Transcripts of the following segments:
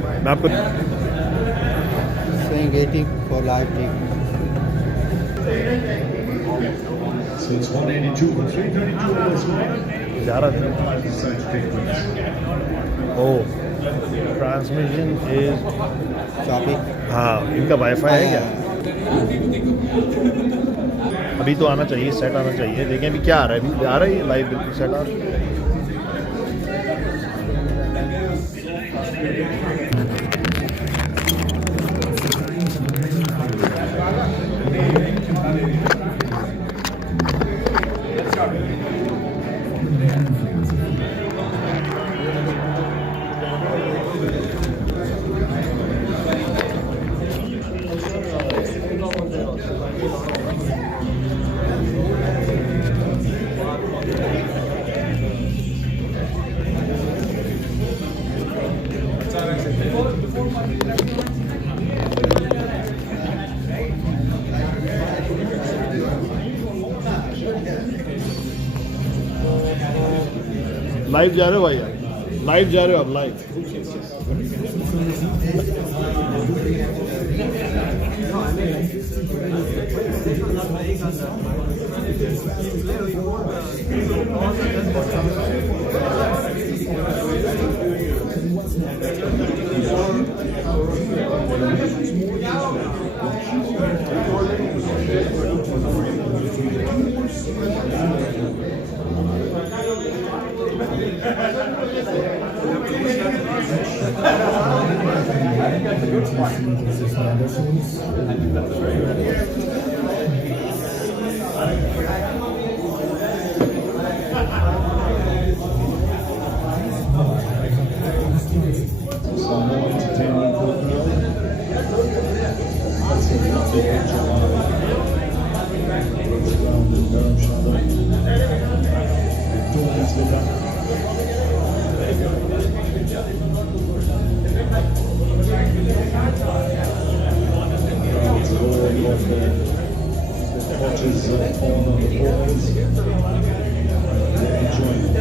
मैं आपको saying 80 for live take. So it's 182 for 332 on this one. जा रहा था Decided to take points. Oh transmission is Choppy. हाँ इनका वाईफाई है क्या अभी तो आना चाहिए सेट आना चाहिए देखें अभी क्या आ रहा है अभी आ रहा है लाइव बिल्कुल सेट आ रहा है लाइव जा रहे हो भाई आप लाइव जा रहे हो आप live Some more entertainment program. That's a lovely picture of ground in Dharamshala. Victoria's liver. Crowds all of the watches on the boards. They're enjoying it.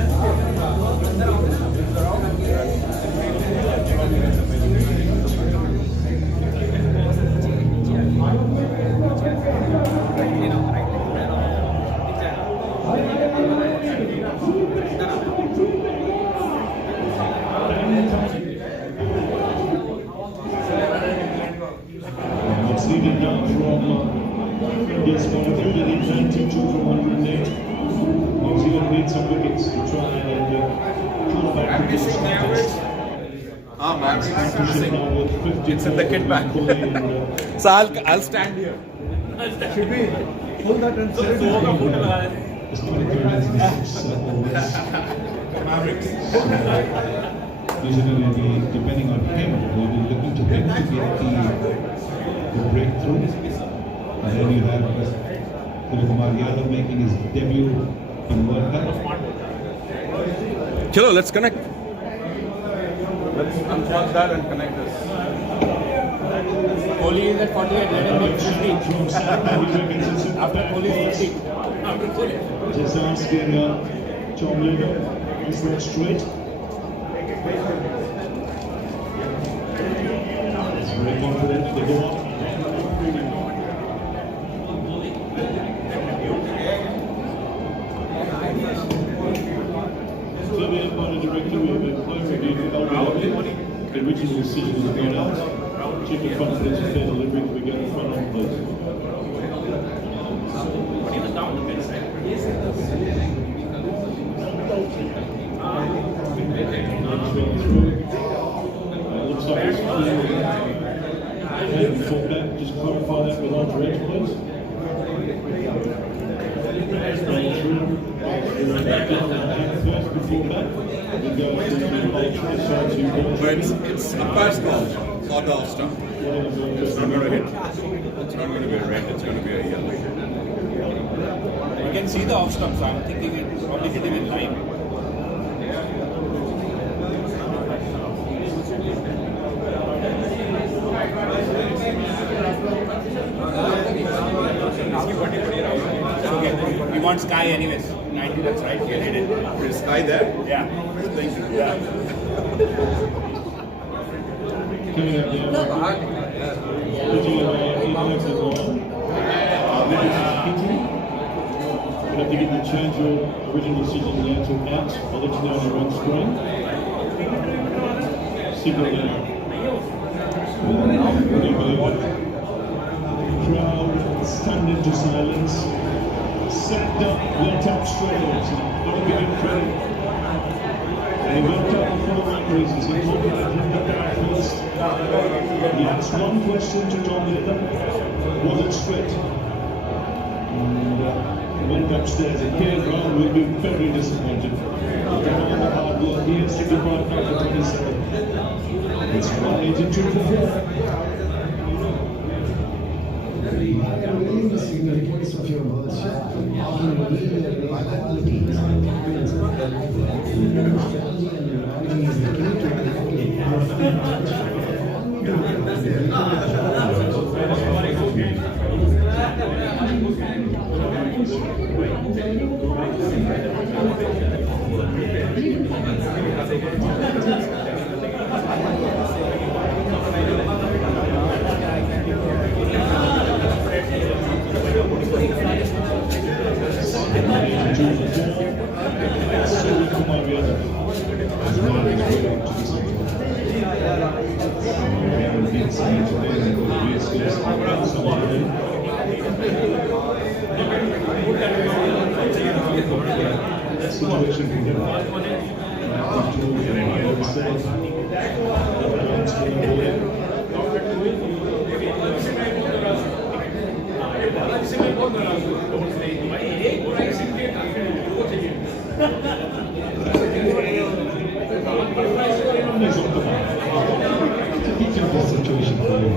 It's leading down from India's bowling leading 92 from 108. New Zealand made some wickets to try and come back to this contest. Pushing now with 50. It's in the kit bag. So I'll stand here. Should we hold that and set it? It's 23 minutes. Mavericks. Usually, depending on him, we'll be looking to him to get the breakthrough. And then you have Kumar Yadav making his debut in World Cup. Chalo, let's connect. Let's unplug that and connect this. Kohli is at 48, let him make 50. After Kohli is 50. After Kohli. Just asking Tom Lager, is that straight? He's very confident, they go up. So the Empire Director, we have employed the original decision has gone out. Check your confidence with their delivery, we get in front of those. Looks like it's and fall back, just clarify that with Andre Edwards. First before back, we go to the ultra, But it's a pass ball, not off stump. It's not going to hit. It's not going to be a red, it's going to be a yellow. You can see the off stump, so I'm thinking it's probably hitting in line. Okay, we want sky anyways. 90, that's right. You can hit it. Is Sky there? Yeah. Thank you. Yeah. coming up now. Putting away 8 laps as well. This is Peter. We'll have to get the change your original decision there to out. I'll let you know on your own screen. Signal now. Crowd stunned into silence. Sat up, let up straight. I'll give him credit. He went up for the right reasons. He told me that he'd get back first. He asked one question to Tom Little. Was it straight? And he went upstairs and here Brown will be very disappointed. After all the hard work, he has to depart now for 27. It's 182 for 4. I am really missing the voice of your words. How can you really your qualities and talents of your life? Strategy and writing is the key to Situation from him.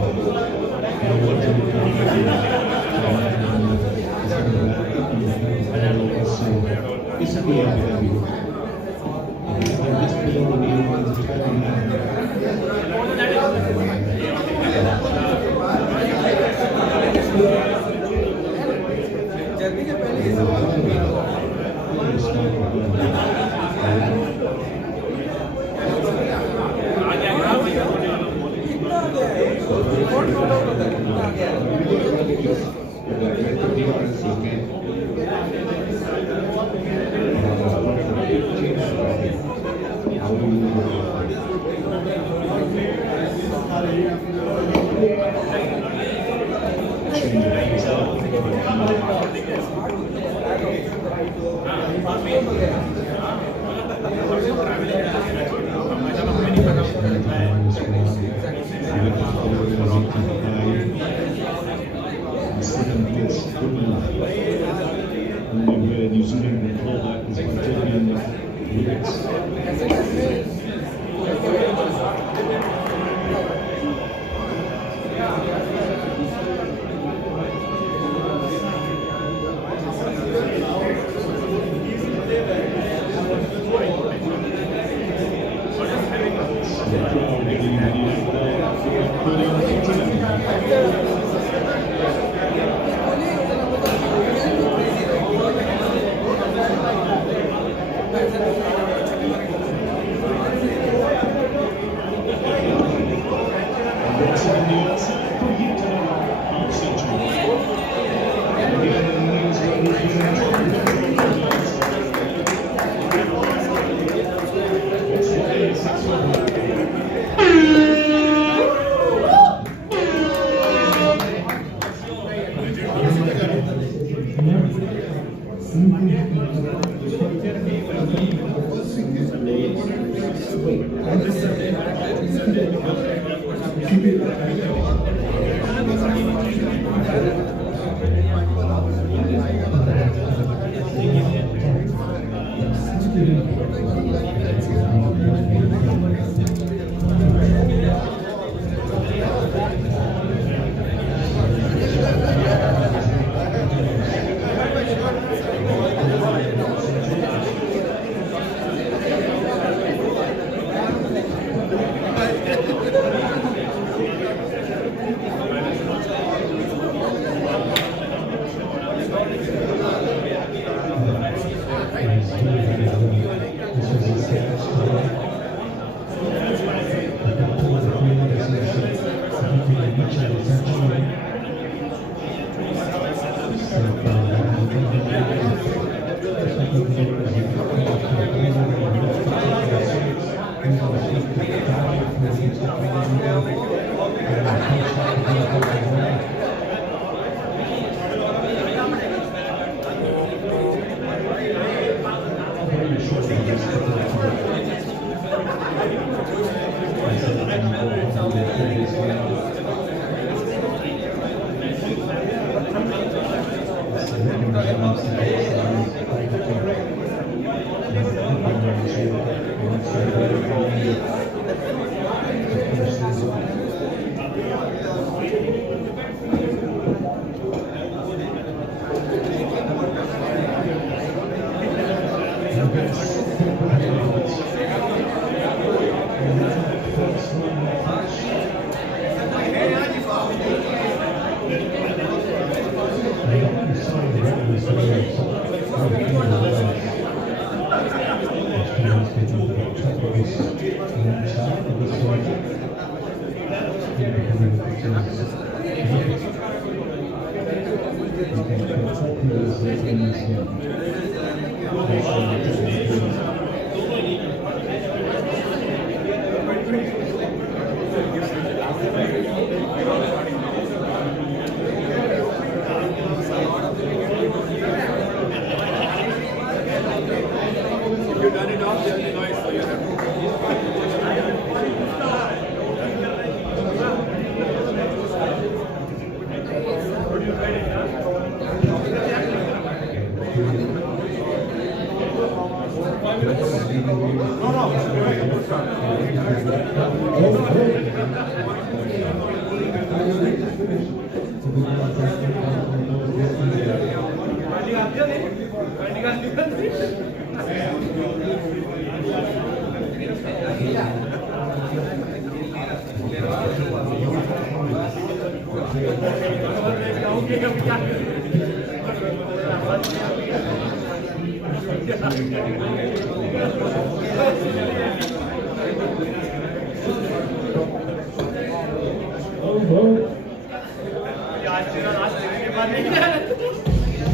New Zealand and all that is Italian lyrics. You done it off the noise, so you have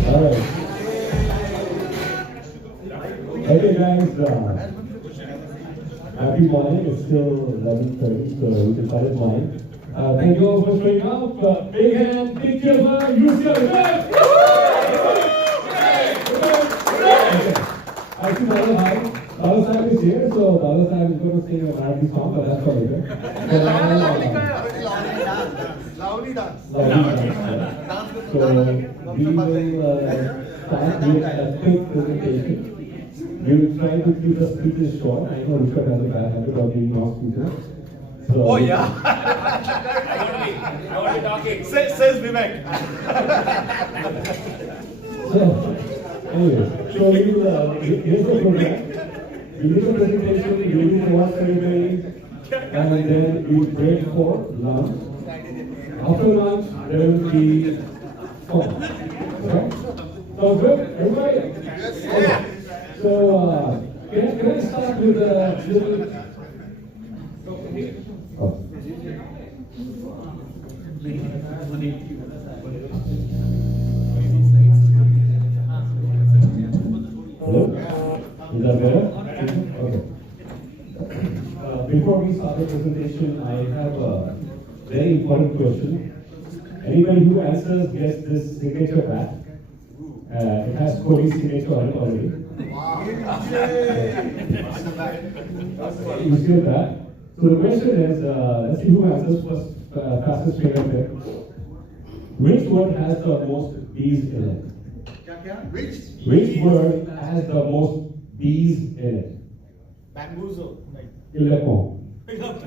Alright. Okay guys, happy morning. It's still 11:30, so we can start at 9. Thank you all for showing up. Big hand, big cheer for Ucl Award! Actually, Bala Sahib is here, so Bala Sahib is going to sing a Marathi song, but that's for later. Lovely dance. So, we will start with a quick presentation. We will try to keep the speeches short. I know Richard has a bad habit of giving long speeches. So, Oh yeah. I want to talking. Says Vivek. So, anyway, so we will, here's the program. We do the presentation, we do the award ceremony, and then we break for lunch. After lunch, there will be fun. Okay? Sounds good? Everybody? Okay. So, can I start with a little... Oh. Hello? Is that better? Okay. Before we start the presentation, I have a very important question. Anybody who answers gets this signature back. It has Cody's signature on it already. You see that? So the question is, let's see who answers first, fastest finger pick. Which word has the most B's in it? Which word has the most B's in it? Bamboozle. Illecom.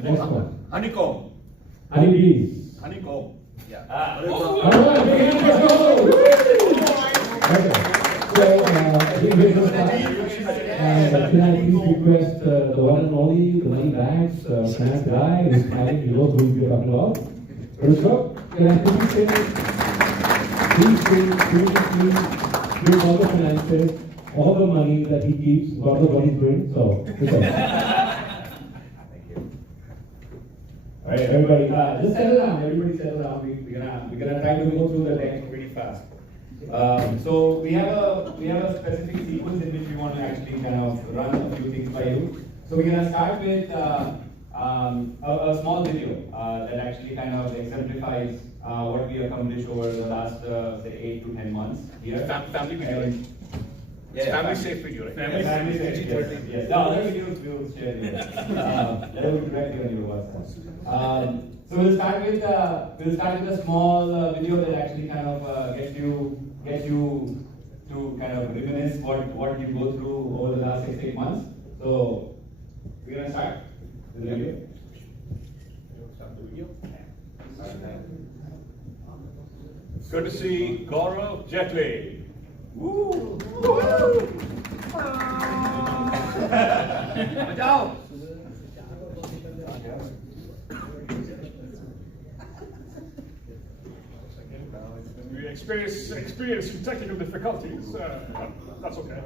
Next one. Honeycomb. Honeybees. Honeycomb. Alright, big hand, let's go! Okay. So, big hand for that. And can I please request the one and only, the money bags, finance guy, who's smiling, he knows who we're talking about. Rusha, can I please say, please give all the finances, all the money that he keeps, what he's doing, so, Alright, everybody, just settle down. Everybody settle down. We're gonna try to go through the text pretty fast. So we have a specific sequence in which we want to actually kind of run a few things by you. So we're gonna start with a small video that actually kind of exemplifies what we accomplished over the last say 8 to 10 months here. Family video. It's family safe video, right? Family safe, yes. Yes. The other videos we will share. That will be directly on your WhatsApp. So we'll start with a small video that actually kind of gets you to kind of reminisce what you go through over the last 6-8 months. So we're gonna start with the video. Good to see Gaurav Jetli. Woo! We experience some technical difficulties. That's okay.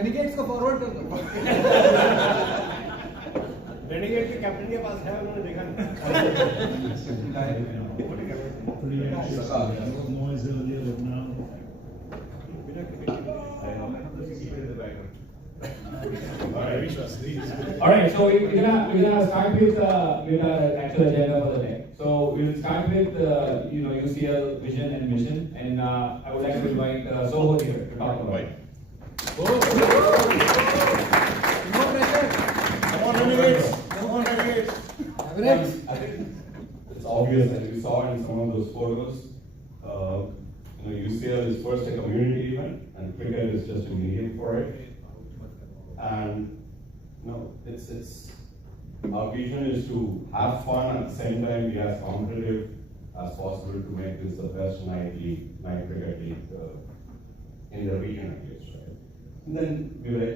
Renegades को forward कर दो। रेनिगेट के captain के पास है, उन्होंने देखा नहीं। Noise earlier, but now. All right, so we're gonna start with our actual agenda for the day. So we'll start with UCL vision and mission, and I would like to invite Soho here to talk about it. No pressure. Come on, renegades. Come on, renegades. Average. I think it's obvious that you saw in some of those photos. UCL is first a community event, and cricket is just a medium for it. And it's our vision is to have fun at the same time be as competitive as possible to make this the best night cricket league in the region at least, right? And then Vivek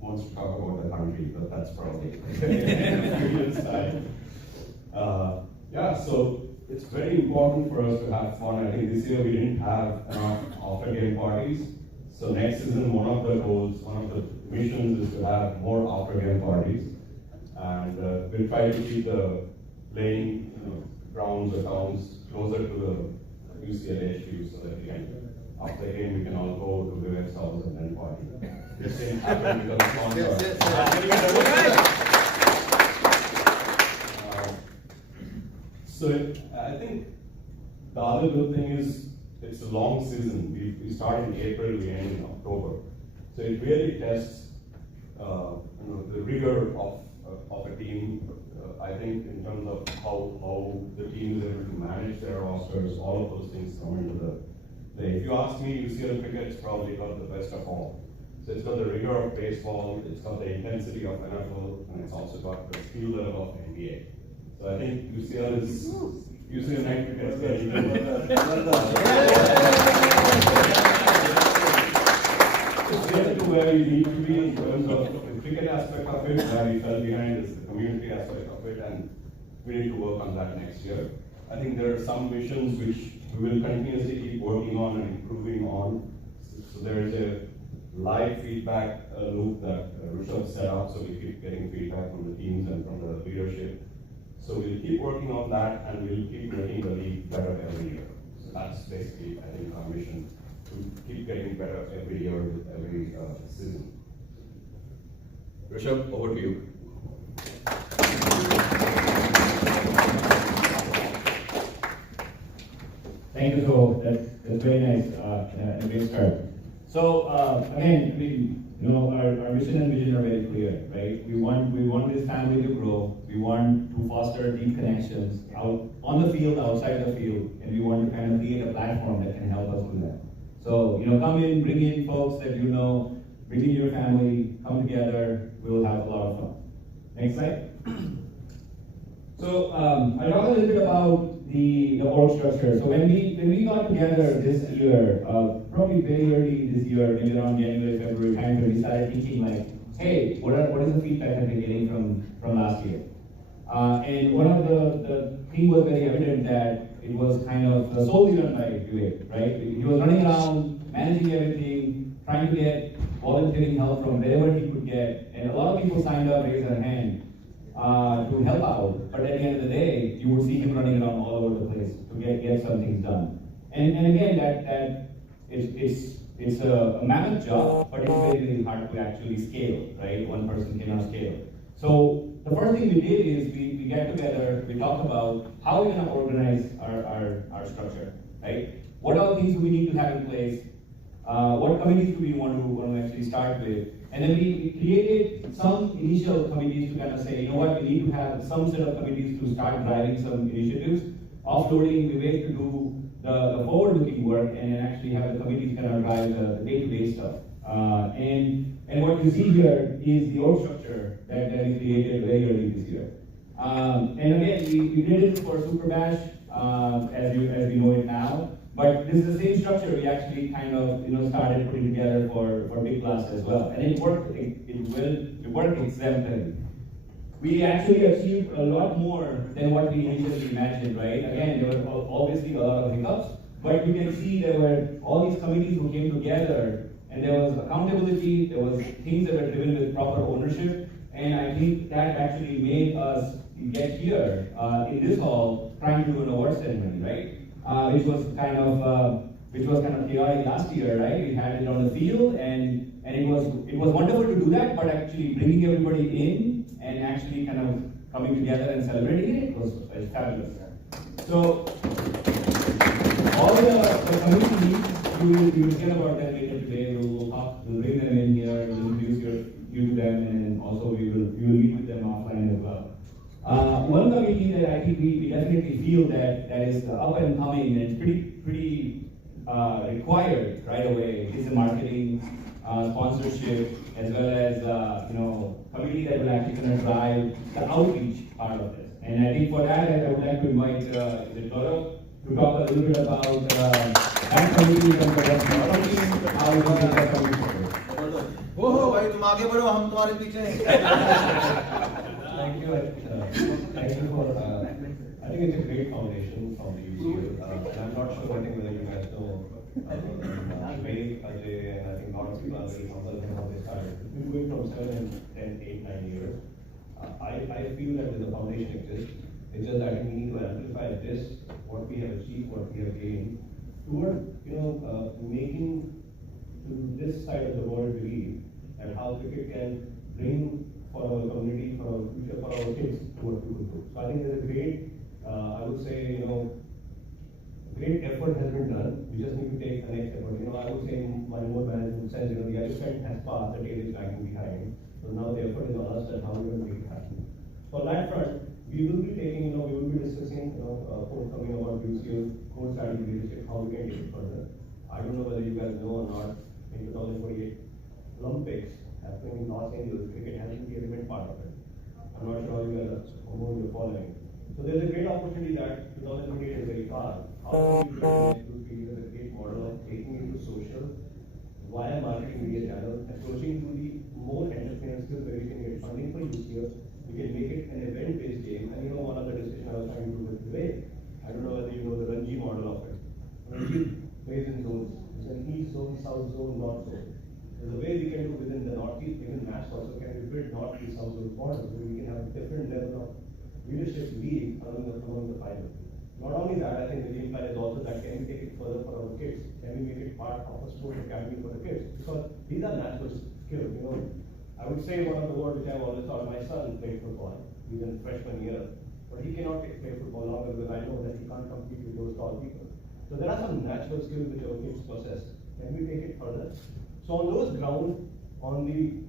wants to talk about the country, but that's probably future style. So it's very important for us to have fun. I think this year we didn't have enough after game parties. So next season, one of the goals, one of the missions is to have more after game parties. And we'll try to keep the playing grounds or towns closer to the UCL HQ so that we can, after the game, we can all go to Vivek's house and then party. The same happened because of sponsor. So I think the other good thing is it's a long season. We start in April, we end in October. So it really tests the rigor of a team. I think in terms of how the team is able to manage their rosters, all of those things come into the play. If you ask me, UCL cricket's probably got the best of all. So it's got the rigor of baseball, it's got the intensity of NFL, and it's also got the skill level of NBA. So I think UCL night cricket is getting it's getting to where we need to be in terms of the cricket aspect of it, where we fell behind is the community aspect of it, and we need to work on that next year. I think there are some missions which we will continuously keep working on and improving on. So there is a live feedback loop that Rishabh set up, so we keep getting feedback from the teams and from the leadership. So we'll keep working on that, and we'll keep making the league better every year. So that's basically, I think, our mission, to keep getting better every year with every season. Rishabh, over to you. Thank you. So that's very nice and great start. So again, our mission and vision are very clear, right? We want this family to grow. We want to foster deep connections out on the field, outside the field, and we want to kind of create a platform that can help us do that. So come in, bring in folks that bring in your family, come together. We'll have a lot of fun. Next slide. So I'll talk a little bit about the org structure. So when we got together this year, probably very early this year, maybe around January, February time, we started thinking like, hey, what is the feedback that we're getting from last year? And one of the thing was very evident that it was kind of solely run by Ucl, right? He was running around, managing everything, trying to get volunteering help from wherever he could get, and a lot of people signed up, raised their hand to help out. But at the end of the day, you would see him running around all over the place to get some things done. And again, that it's a mammoth job, but it's very, very hard to actually scale, right? One person cannot scale. So the first thing we did is we get together, we talk about how we're going to organize our structure, right? What are the things we need to have in place? What committees do we want to actually start with? And then we created some initial committees to kind of say, you know what, we need to have some set of committees to start driving some initiatives. Offloading, we wait to do the forward-looking work and then actually have the committees kind of drive the day-to-day stuff. And what you see here is the org structure that we created very early this year. And again, we did it for Super Bash, as we know it now. But this is the same structure we actually kind of started putting together for Big Blast as well, and it worked. It worked exemplary. We actually achieved a lot more than what we initially imagined. Right? Again, there were obviously a lot of hiccups, but you can see there were all these committees who came together, and there was accountability. There was things that were driven with proper ownership, and I think that actually made us get here in this hall trying to do an award ceremony, right? Which was kind of chaotic last year, right? We had it on the field, and it was wonderful to do that, but actually bringing everybody in and actually kind of coming together and celebrating it was fabulous. So all the communities, you will hear about them later today. We'll bring them in here, we'll introduce you to them, and also we will meet with them offline as well. One committee that I think we definitely feel that is up and coming and pretty required right away is the marketing, sponsorship, as well as committee that will actually kind of drive the outreach part of this. And I think for that, I would like to invite Gaurav to talk a little bit about that committee and how we can make that committee forward. ओहो भाई तुम आगे बढ़ो हम तुम्हारे पीछे हैं Thank you. Thank you for. I think it's a great foundation from the UCL. I'm not sure. I think whether you guys know. Ajay, and I think lots of people are very humble in how they started. It's been going from 7, 10, 8, 9 years. I feel that the foundation exists. It's just that we need to amplify this, what we have achieved, what we have gained, toward making to this side of the world believe and how cricket can bring for our community, for our future, for our kids, to what we could do. So I think there's a great, I would say, great effort has been done. We just need to take the next effort. I would say in my more management sense, the adjustment has passed, the tail is lagging behind. So now the effort is on us and how we're going to make it happen. So on that front, we will be taking, we will be discussing, forthcoming about UCL core strategy leadership, how we can take it further. I don't know whether you guys know or not, in 2048 Olympics happening in Los Angeles, cricket has to be a big part of it. I'm not sure you guys are more you're following. So there's a great opportunity that 2028 is very far. How do you create a great model of taking it to social via marketing media channels, approaching to the more entrepreneurial skills where we can get funding for UCL, we can make it an event-based game. And one of the discussions I was trying to do with today, I don't know whether you know the Ranji model of it. Ranji plays in zones. It's an east zone, south zone, north zone. There's a way we can do within the Northeast, even match also can be built Northeast South border, where we can have a different level of leadership lead among the five. Not only that, I think the game plan is also that can we take it further for our kids? Can we make it part of a sport academy for the kids? Because these are natural skills, you know. I would say one of the words which I've always thought, my son played football. He's in freshman year. But he cannot play football longer because I know that he can't compete with those tall people. So there are some natural skills which our kids possess. Can we take it further? So on those grounds, on the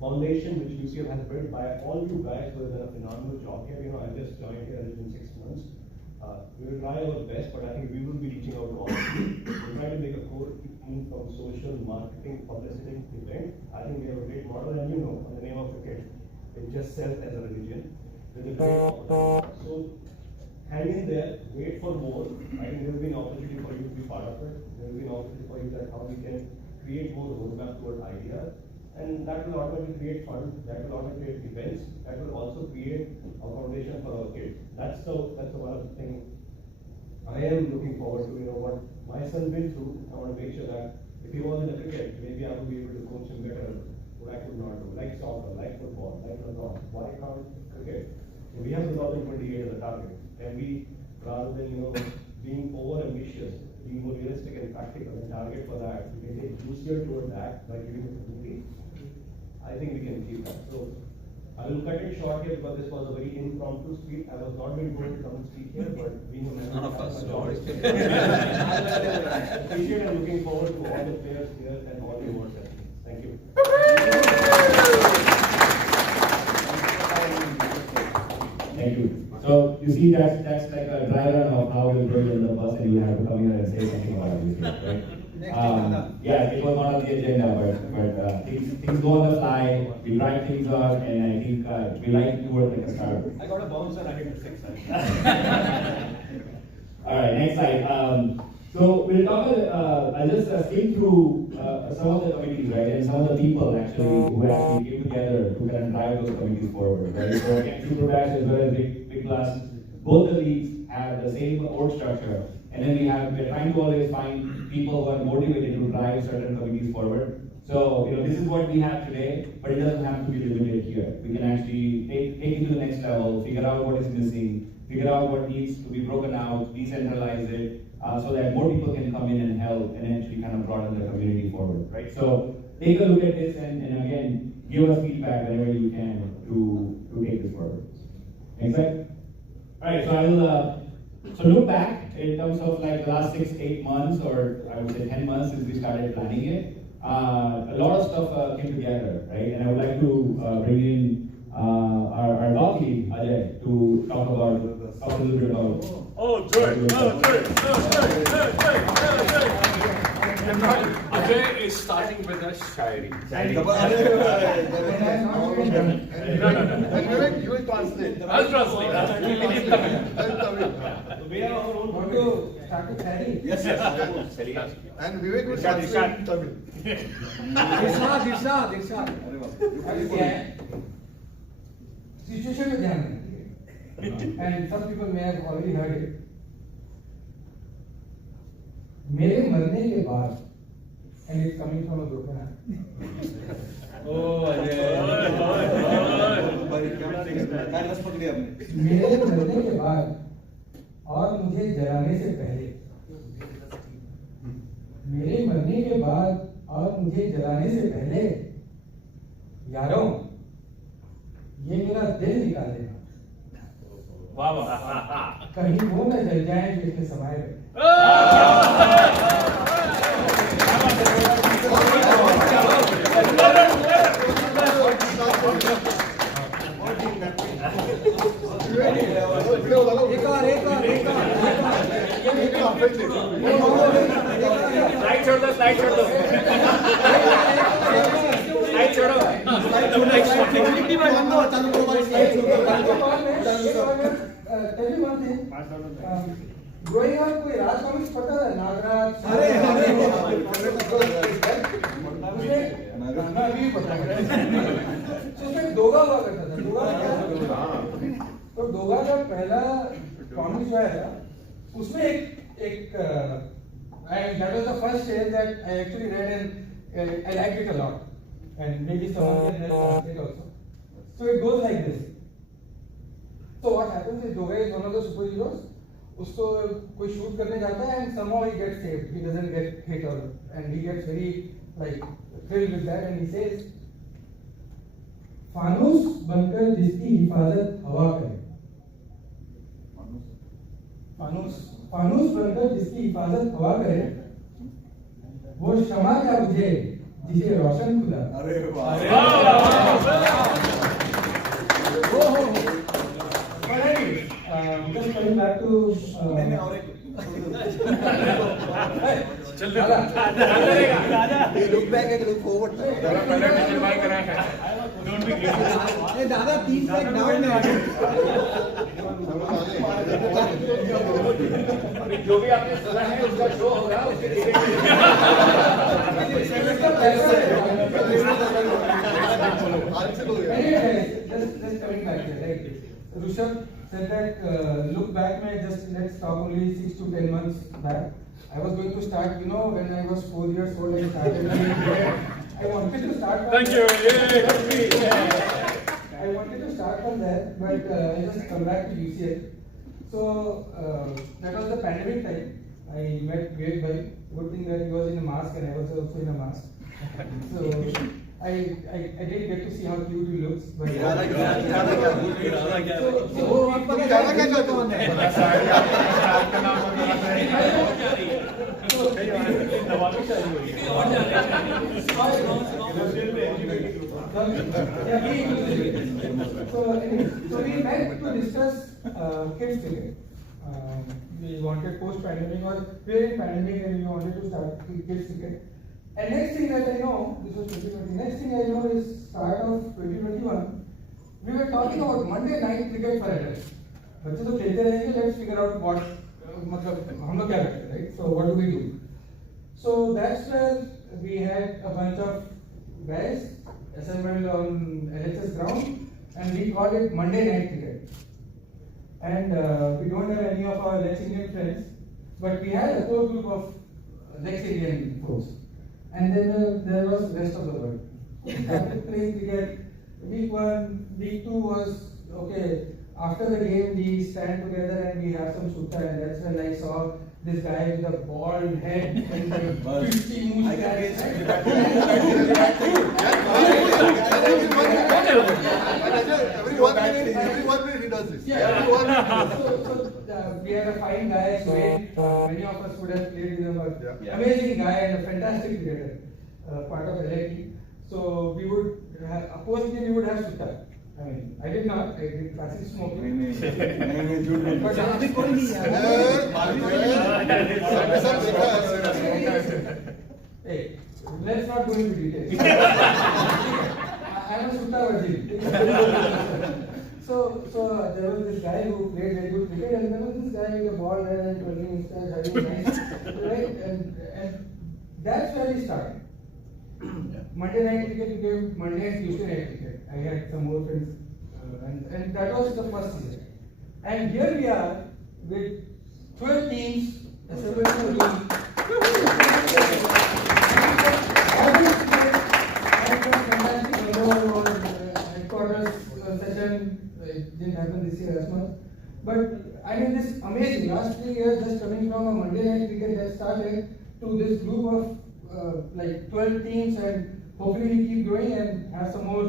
foundation which UCL has built by all you guys who have done a phenomenal job here, you know, I just joined here, it's been 6 months. We will try our best, but I think we will be reaching out to all of you. We're trying to make a core team from social, marketing, publicity, event. I think we have a great model, and you know, on the name of cricket, it just sells as a religion. There's a great model. So hang in there, wait for more. I think there will be an opportunity for you to be part of it. There will be an opportunity for you that how we can create more roadmap toward ideas. And that will automatically create funds, that will automatically create events, that will also create a foundation for our kids. That's one of the things I am looking forward to, you know, what my son been through. I want to make sure that if he was in a cricket, maybe I would be able to coach him better, what I could not do, like soccer, like football, like lacrosse. Why can't cricket? So we have 2028 as a target, and we, rather than, you know, being over ambitious, being more realistic and practical and target for that, we can take UCL toward that by giving the community. I think we can achieve that. So I will cut it short here because this was a very impromptu speech. I was not going to come and speak here, but being a member, None of us. appreciate and looking forward to all the players here and all the awards. Thank you. Thank you. So you see that's like a dry run of how we'll build in the bus, and you have to come here and say something about it, right? Yeah, it was not on the agenda, but things go on the fly. We try things out, and I think we like to work like a startup. I got a bouncer, I hit the 6. All right, next slide. So we'll talk. I'll just skim through some of the committees, right, and some of the people actually who actually came together to kind of drive those committees forward, right? So again, Super Dash as well as Big Plus, both the leagues have the same org structure, and then we're trying to always find people who are motivated to drive certain committees forward. So you know, this is what we have today, but it doesn't have to be limited here. We can actually take it to the next level, figure out what is missing, figure out what needs to be broken out, decentralize it, so that more people can come in and help and actually kind of broaden the community forward, right? So take a look at this and again, give us feedback whenever you can to take this forward. Next slide. All right, so so look back in terms of like the last 6-8 months, or I would say 10 months since we started planning it. A lot of stuff came together, right? And I would like to bring in our lovely Ajay to talk a little bit about. Ajay is starting with a shairi. You will translate. I'll translate. We have our own. Want to start with Harry? Yes. And Vivek will translate in Tamil. Irshad. Situation में ध्यान देना, and some people may have already heard it. मेरे मरने के बाद, and it's coming from a broken heart. मेरे मरने के बाद और मुझे जलाने से पहले, मेरे मरने के बाद और मुझे जलाने से पहले, यारों, ये मेरा दिल निकाल देना। वाह वाह। कहीं वो न जल जाए जो इसमें समाये रहे। Slide छोड़ दो। Tell you one thing. Growing up, कोई राज कॉमिक्स पढ़ता था, नागराज। मैं अभी पढ़ता हूँ। तो उसमें दोगा हुआ करता था। तो दोगा का पहला कॉमिक्स जो है, उसमें एक and that was the first tale that I actually read I liked it a lot, and maybe someone can help translate also. So it goes like this. So what happens is Doga is one of the superheroes. उसको कोई shoot करने जाता है and somehow he gets saved. He doesn't get hit or and he gets very like thrilled with that and he says, फानूस बनकर जिसकी हिफाजत हवा करे. फानूस बनकर जिसकी हिफाजत हवा करे, वो शमा क्या बुझे जिसे रोशन खुदा. अरे वाह. Just coming back to look back and look forward. दादा 3 सेकंड डाउन जो भी आपने सुना है उसका शो होगा उसके just coming back here, right? Rushabh said that look back, let's talk only 6 to 10 months back. I was going to start, when I was 4 years old, I started I wanted to start from Thank you. I wanted to start from there, but I just come back to UCL. So that was the pandemic time. I met Vivek Bhai. Good thing that he was in a mask and I was also in a mask. So I didn't get to see how cute he looks, but so we met to discuss kids cricket. We wanted post-pandemic, or we were in pandemic and we wanted to start kids cricket. And next thing that I know, this was 2020, next thing I know is start of 2021, we were talking about Monday night cricket for adults. बच्चे तो खेलते रहेंगे, let's figure out what, मतलब हम लोग क्या करते हैं, right? So what do we do? So that's where we had a bunch of guys assembled on LHS ground and we called it Monday night cricket. And we don't have any of our Lex Indian friends, but we had a core group of Lex Indian folks. And then there was the rest of the world. We started playing cricket. Week 1, week 2 was okay. After the game, we stand together and we have some sutta, and that's when I saw this guy with a bald head and the 50 mustache. Every 1 minute he does this. Yeah. So we had a fine guy, many of us would have played with him. Amazing guy and a fantastic cricketer, part of LLT. So we would have, oppositely we would have sutta. I mean, I did not. I did passive smoking. But अभी कोई नहीं है. Hey, let's not go into details. I am a sutta virgin. So there was this guy who played very good cricket, and there was this guy with a bald head and curly mustache, having nice, right? And that's where we started. Monday night cricket became Monday and Tuesday night cricket. I had some more friends, and that was the first season. And here we are with 12 teams assembled in the league. Headquarters session. It didn't happen this year as much. But I mean, this amazing last 3 years just coming from a Monday night cricket that started to this group of like 12 teams, and hopefully we keep growing and have some more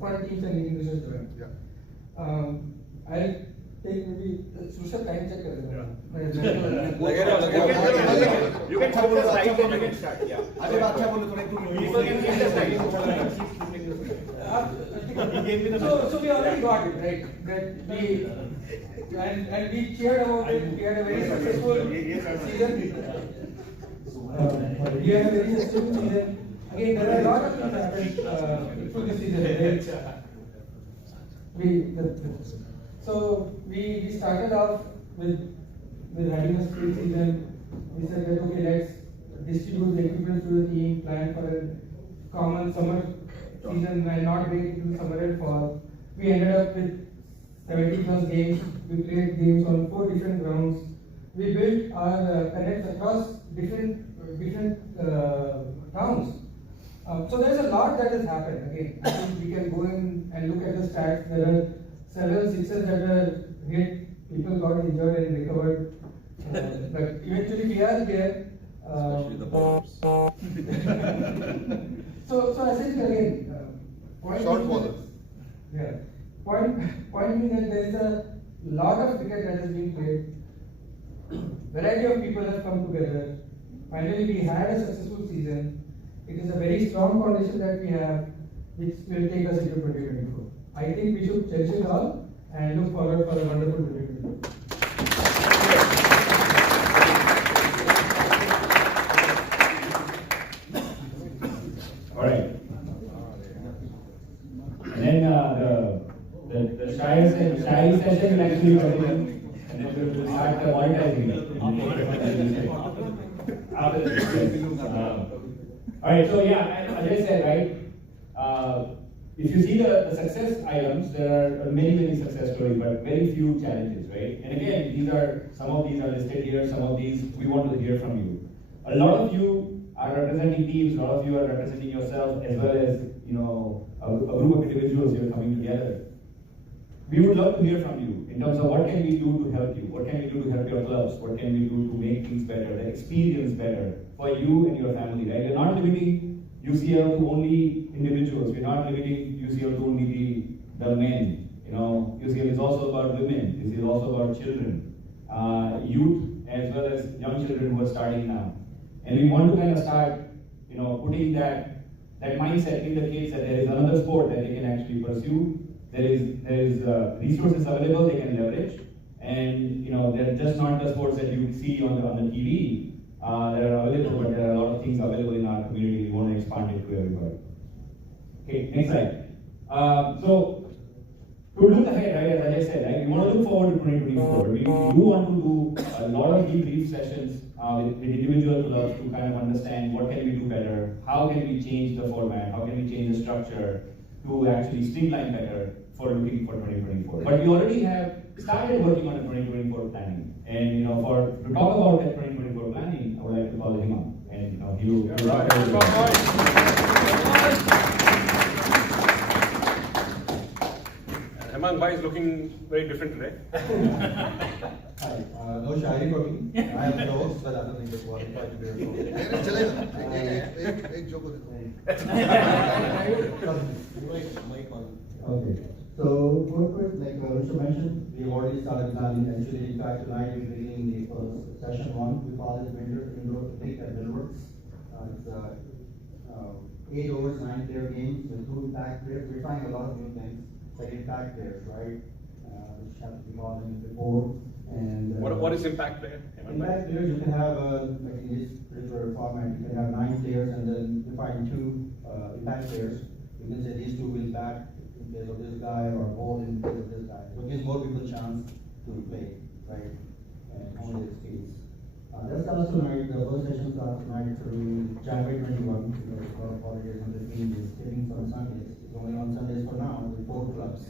fun teams and English join. Yeah. I'll take maybe Rushabh time check. You can cover the slides and you can start. Yeah. अरे अच्छा बोलो थोड़ा People can see the slides. So we already got it, right? That we and we cheered about it. We had a very successful season. We had a very successful season. Again, there are a lot of things happened through this season. So we started off with having a split season. We said that okay, let's distribute the equipment to the team, plan for a common summer season and not wait till summer and fall. We ended up with 70 plus games. We played games on 4 different grounds. We built our connects across different towns. So there's a lot that has happened. Again, I think we can go in and look at the stats. There are several sixes that were hit. People got injured and recovered. But eventually we are here. Especially the bowlers. So essentially again, point Short being bowlers. that- Yeah. Point being that there is a lot of cricket that has been played. Variety of people have come together. Finally, we had a successful season. It is a very strong foundation that we have, which will take us into 2024. I think we should cherish it all and look forward for a wonderful 2024. All right. And then the shy session will actually continue, and then we'll start the monetizing. After this. All right. So yeah, as I said, right. If you see the success items, there are many success stories, but very few challenges, right? And again, some of these are listed here. Some of these we want to hear from you. A lot of you are representing teams. A lot of you are representing yourself, as well as a group of individuals who are coming together. We would love to hear from you in terms of what can we do to help you, what can we do to help your clubs, what can we do to make things better, the experience better for you and your family, right? We're not limiting UCL to only individuals. We're not limiting UCL to only the men. UCL is also about women. This is also about children, youth, as well as young children who are starting now. And we want to kind of start, putting that mindset in the kids that there is another sport that they can actually pursue. There is resources available they can leverage, and they're just not the sports that you see on the TV. That are available, but there are a lot of things available in our community. We want to expand it to everybody. Okay, next slide. So to look ahead, right, as I said, right, we want to look forward to 2024. We do want to do a lot of debrief sessions with individual clubs to kind of understand what can we do better, how can we change the format, how can we change the structure to actually streamline better for looking for 2024. But we already have started working on the 2024 planning, and to talk about that 2024 planning, I would like to call him up, and he will talk about Hemang Bhai is looking very different today. Hi, no sharing for me. I am the host, but I don't think it's qualified to be a host. एक joke Okay. So, first, like Risha mentioned, we already started planning. Actually, in fact, tonight we're beginning the first session 1. We call it Winter Indoor Cricket at Millworks. It's 8 overs, 9 player games with 2 impact players. We're trying a lot of new things, like impact players, right? Which have to be called in before. And What is impact player? impact players, you can have like in this particular format, you can have 9 players and then define 2 impact players. You can say these 2 will bat in place of this guy or bowl in place of this guy. So it gives more people a chance to play, right? And hone their skills. That starts tonight. The first session starts tonight through January 21 because a lot of holidays on the team is skipping some Sundays. It's only on Sundays for now with 4 clubs.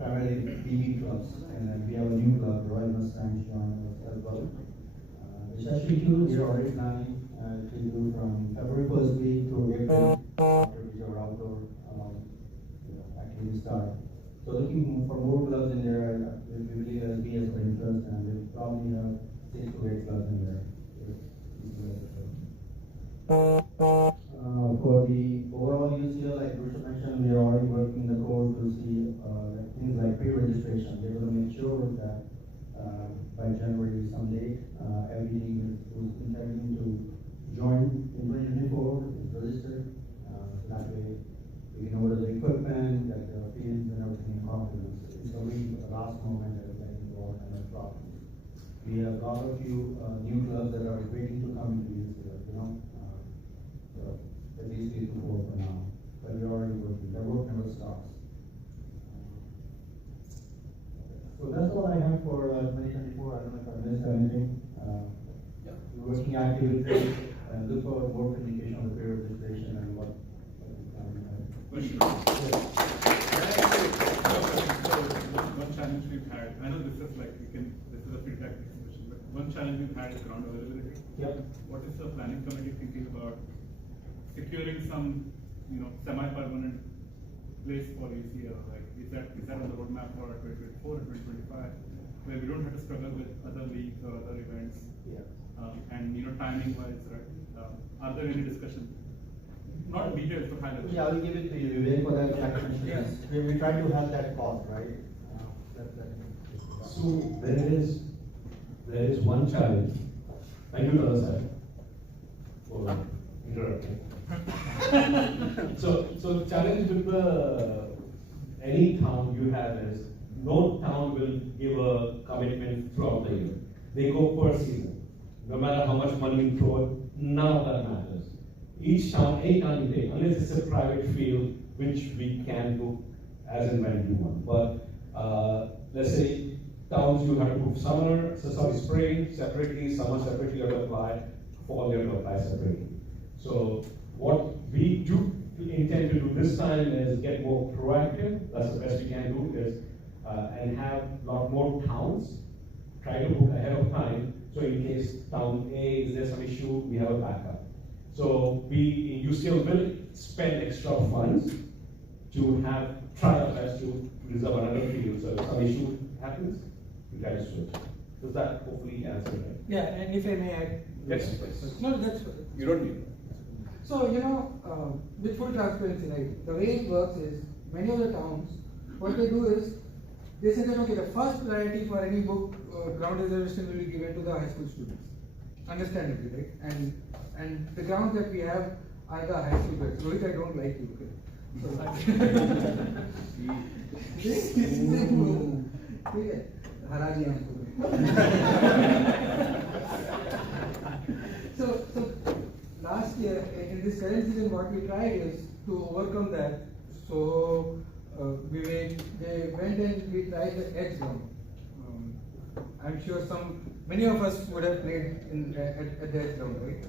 Primarily BB clubs, and then we have a new club, Royal Mustangs, joining us as well. The session 2 we are already planning to do from February 1st week through April, after which our outdoor activities start. So looking for more clubs in there, we believe SB has an interest, and we'll probably have 6 to 8 clubs in there. For the overall UCL, like Risha mentioned, we are already working the code to see things like pre-registration. They will make sure that by January some date, every team who's intending to join in 2024 is registered. That way we can order the equipment, like the fields and everything in confidence. It's only the last moment that we're getting involved in the problems. We have a lot of new clubs that are waiting to come into UCL, so at least 3 to 4 for now. But we're already working. The work never stops. So that's all I have for 2024. I don't know if I missed anything. We're working actively and look for more communication on the pre-registration and what is coming. One challenge we've had, I know this is a feedback discussion, but one challenge we've had is ground availability. Yep. What is the planning committee thinking about securing some, semi-permanent place for UCL? Like, is that on the roadmap for 2024 and 2025, where we don't have to struggle with other leagues or other events? Yeah. And timing-wise, right? Are there any discussions? Not details, but high level. Yeah, I will give it to you. Wait for that question. Yes. We try to have that call, right? So there is one challenge. Thank you, Tala sir, for interrupting. So the challenge with any town you have is no town will give a commitment throughout the year. They go per season. No matter how much money you throw, none of that matters. Each town, any town you take, unless it's a private field, which we can do as and when we want. But let's say towns you have to move spring separately, summer separately, you have to apply, fall you have to apply separately. So what we do intend to do this time is get more proactive. That's the best we can do is and have a lot more towns try to book ahead of time. So in case town A is there some issue, we have a backup. So you still will spend extra funds to try our best to reserve another field. So if some issue happens, we try to switch. Does that hopefully answer it? Yeah, and if I may add. Yes, please. No, that's. You don't need. So, with full transparency, right, the way it works is, many of the towns, what they do is, they say that, okay, the first priority for any book ground reservation will be given to the high school students. Understandably, right? And the grounds that we have are the high school grades. Rohit, I don't like you, okay? So last year, in this current season, what we tried is to overcome that. So we went and we tried the edge ground. I'm sure many of us would have played at the edge ground, right?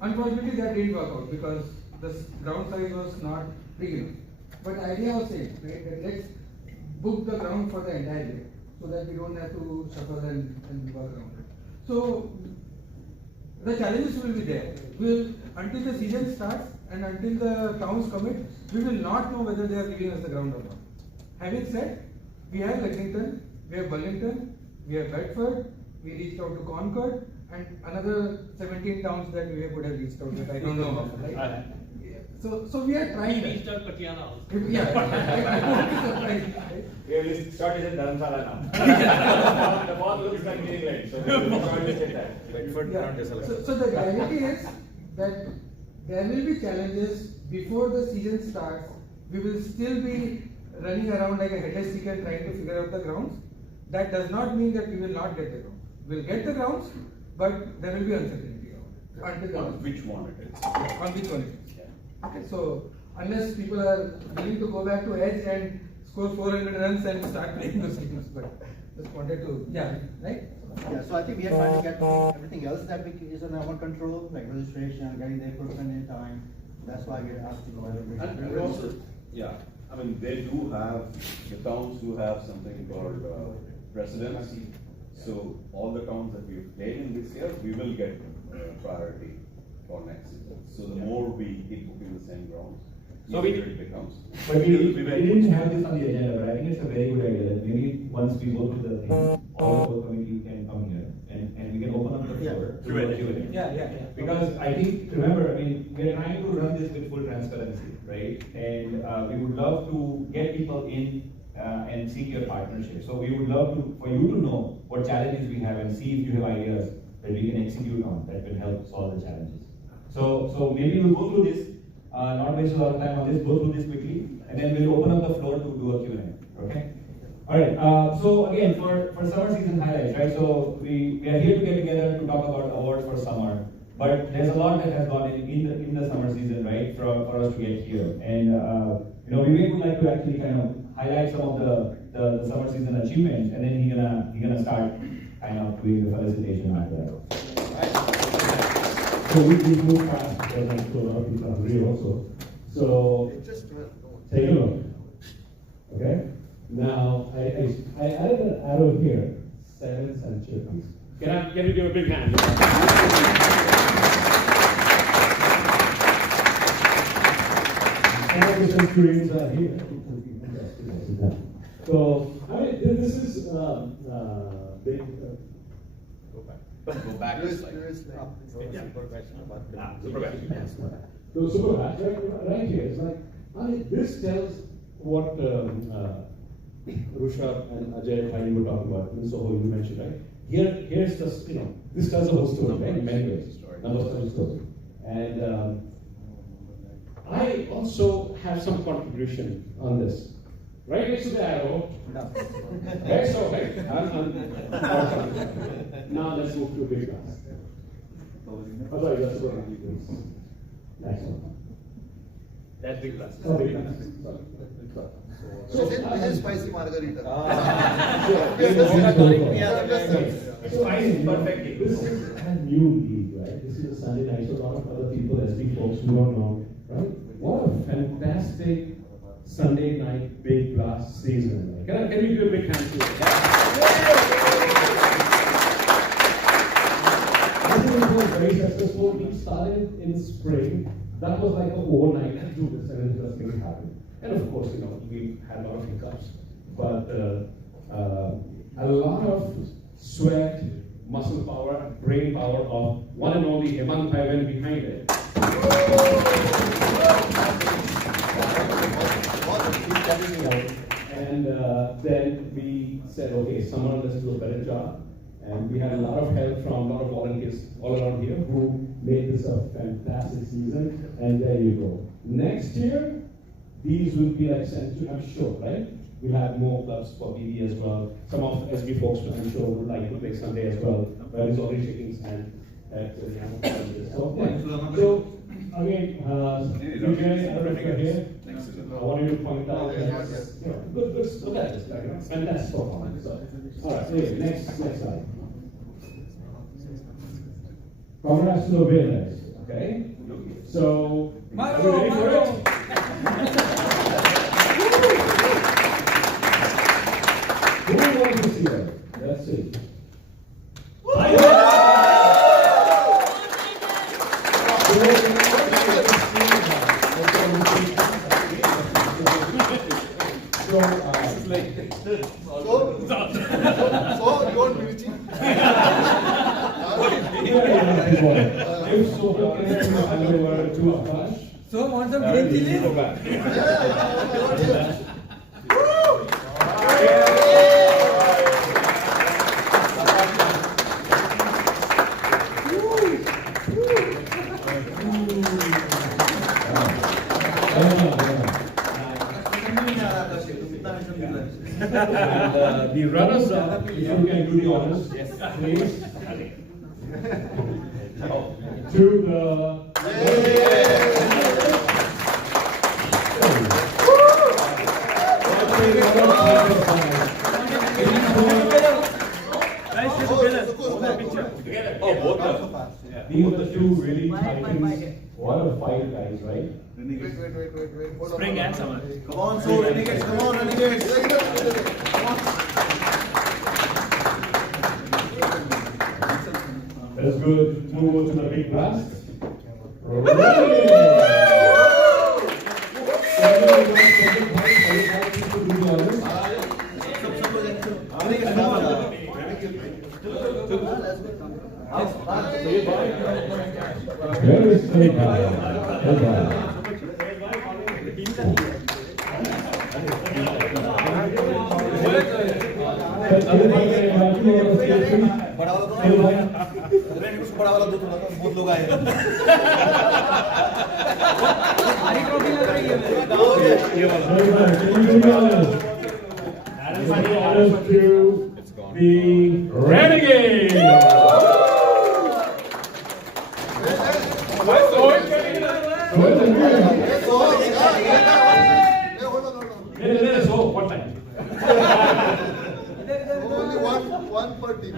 Unfortunately, that didn't work out because the ground size was not big enough. But the idea was same, right? That let's book the ground for the entire year so that we don't have to suffer and work around it. So the challenges will be there. Until the season starts and until the towns commit, we will not know whether they are giving us the ground or not. Having said, we have Lexington, we have Burlington, we have Bedford, we reached out to Concord, and another 17 towns that we would have reached out with. I don't know of, right? So we are trying. We reached out Patiala also. Yeah, We have started in Dharamsala now. The ball looks like England, so we will shortlisted that. Yeah. So the reality is that there will be challenges before the season starts. We will still be running around like a headless chicken trying to figure out the grounds. That does not mean that we will not get the grounds. We'll get the grounds, but there will be uncertainty around it. On which one it is. On which one it is. Yeah. Okay, so unless people are willing to go back to edge and score 400 runs and start playing those games, but just wanted to, right? Yeah, so I think we are trying to get everything else that is in our control, like registration, getting the equipment in time. That's why we are asked to go ahead And also, they do have, the towns do have something called residency. So all the towns that we've played in this year, we will get priority for next season. So the more we keep booking the same grounds, so easier it becomes. But we didn't have this on the agenda, but I think it's a very good idea that maybe once we go to the thing, all of our committee can come here and we can open up the floor to Q&A. Yeah. Because I think, remember, we are trying to run this with full transparency, right? And we would love to get people in and seek your partnership. So we would love for you to know what challenges we have and see if you have ideas that we can execute on that will help solve the challenges. So maybe we'll go through this, not waste a lot of time on this, go through this quickly, and then we'll open up the floor to do a Q&A, okay? Alright, so again, for summer season highlights, right? So we are here to get together to talk about awards for summer, but there's a lot that has gone in the summer season, right, for us to get here. And we would like to actually kind of highlight some of the summer season achievements, and then he's gonna start kind of doing the felicitation after that. So we move fast because I'm sure a lot of people are hungry also. So take a look. Okay? Now I added an arrow here, 7 centuries. Can we give a big hand? some of the centurions are here. So, I mean, this is big. Go back to slide. So super bad, right here. It's like, I mean, this tells what Rushabh and Ajay and Heidi were talking about. And so you mentioned, right? Here's the, this tells the whole story, right? In many ways. Numbers tell the story. And I also have some contribution on this. Right next to the arrow. Right, so, right. Now let's move to a big class. Oh, sorry, that's what I'm doing. Next one. That's big class. Oh, big class. Sorry. So, This is spicy margarita. Spicy, perfectly. This is a new league, right? This is a Sunday night, so a lot of other people, SB folks who don't know, right? What a fantastic Sunday night big glass season. Can we do a big hand to it? I think it was very successful. We started in spring. That was like an overnight to do this, and it just made it happen. And of course, we had a lot of hiccups, but a lot of sweat, muscle power, brain power of one and only Hemant Bhaivan behind it. And then we said, okay, someone let's do a better job. And we had a lot of help from a lot of volunteers all around here who made this a fantastic season. And there you go. Next year, these will be like century, I'm sure, right? We'll have more clubs for BD as well. Some of SB folks, I'm sure, would like to play Sunday as well. But it's already shaking his hand at the So, I mean, Vijay, I don't know if you're here. I want you to point out that good, look at this, fantastic performance. So, all right, next slide. Congrats to the winners, okay? So, are you ready for it? Who won this year? Let's see. So, want some green chili? And the runners-up, if you can do the honors, yes, please. To the these are the two really titans. What a fight, guys, right? Wait. Spring and summer. Come on, so renegades, come on, renegades. That's good. Move on to the big blast. बड़ा वाला दो थोड़ा बहुत लोग आए हमारी trophy लग रही है The Renegade! One time. Only one per team.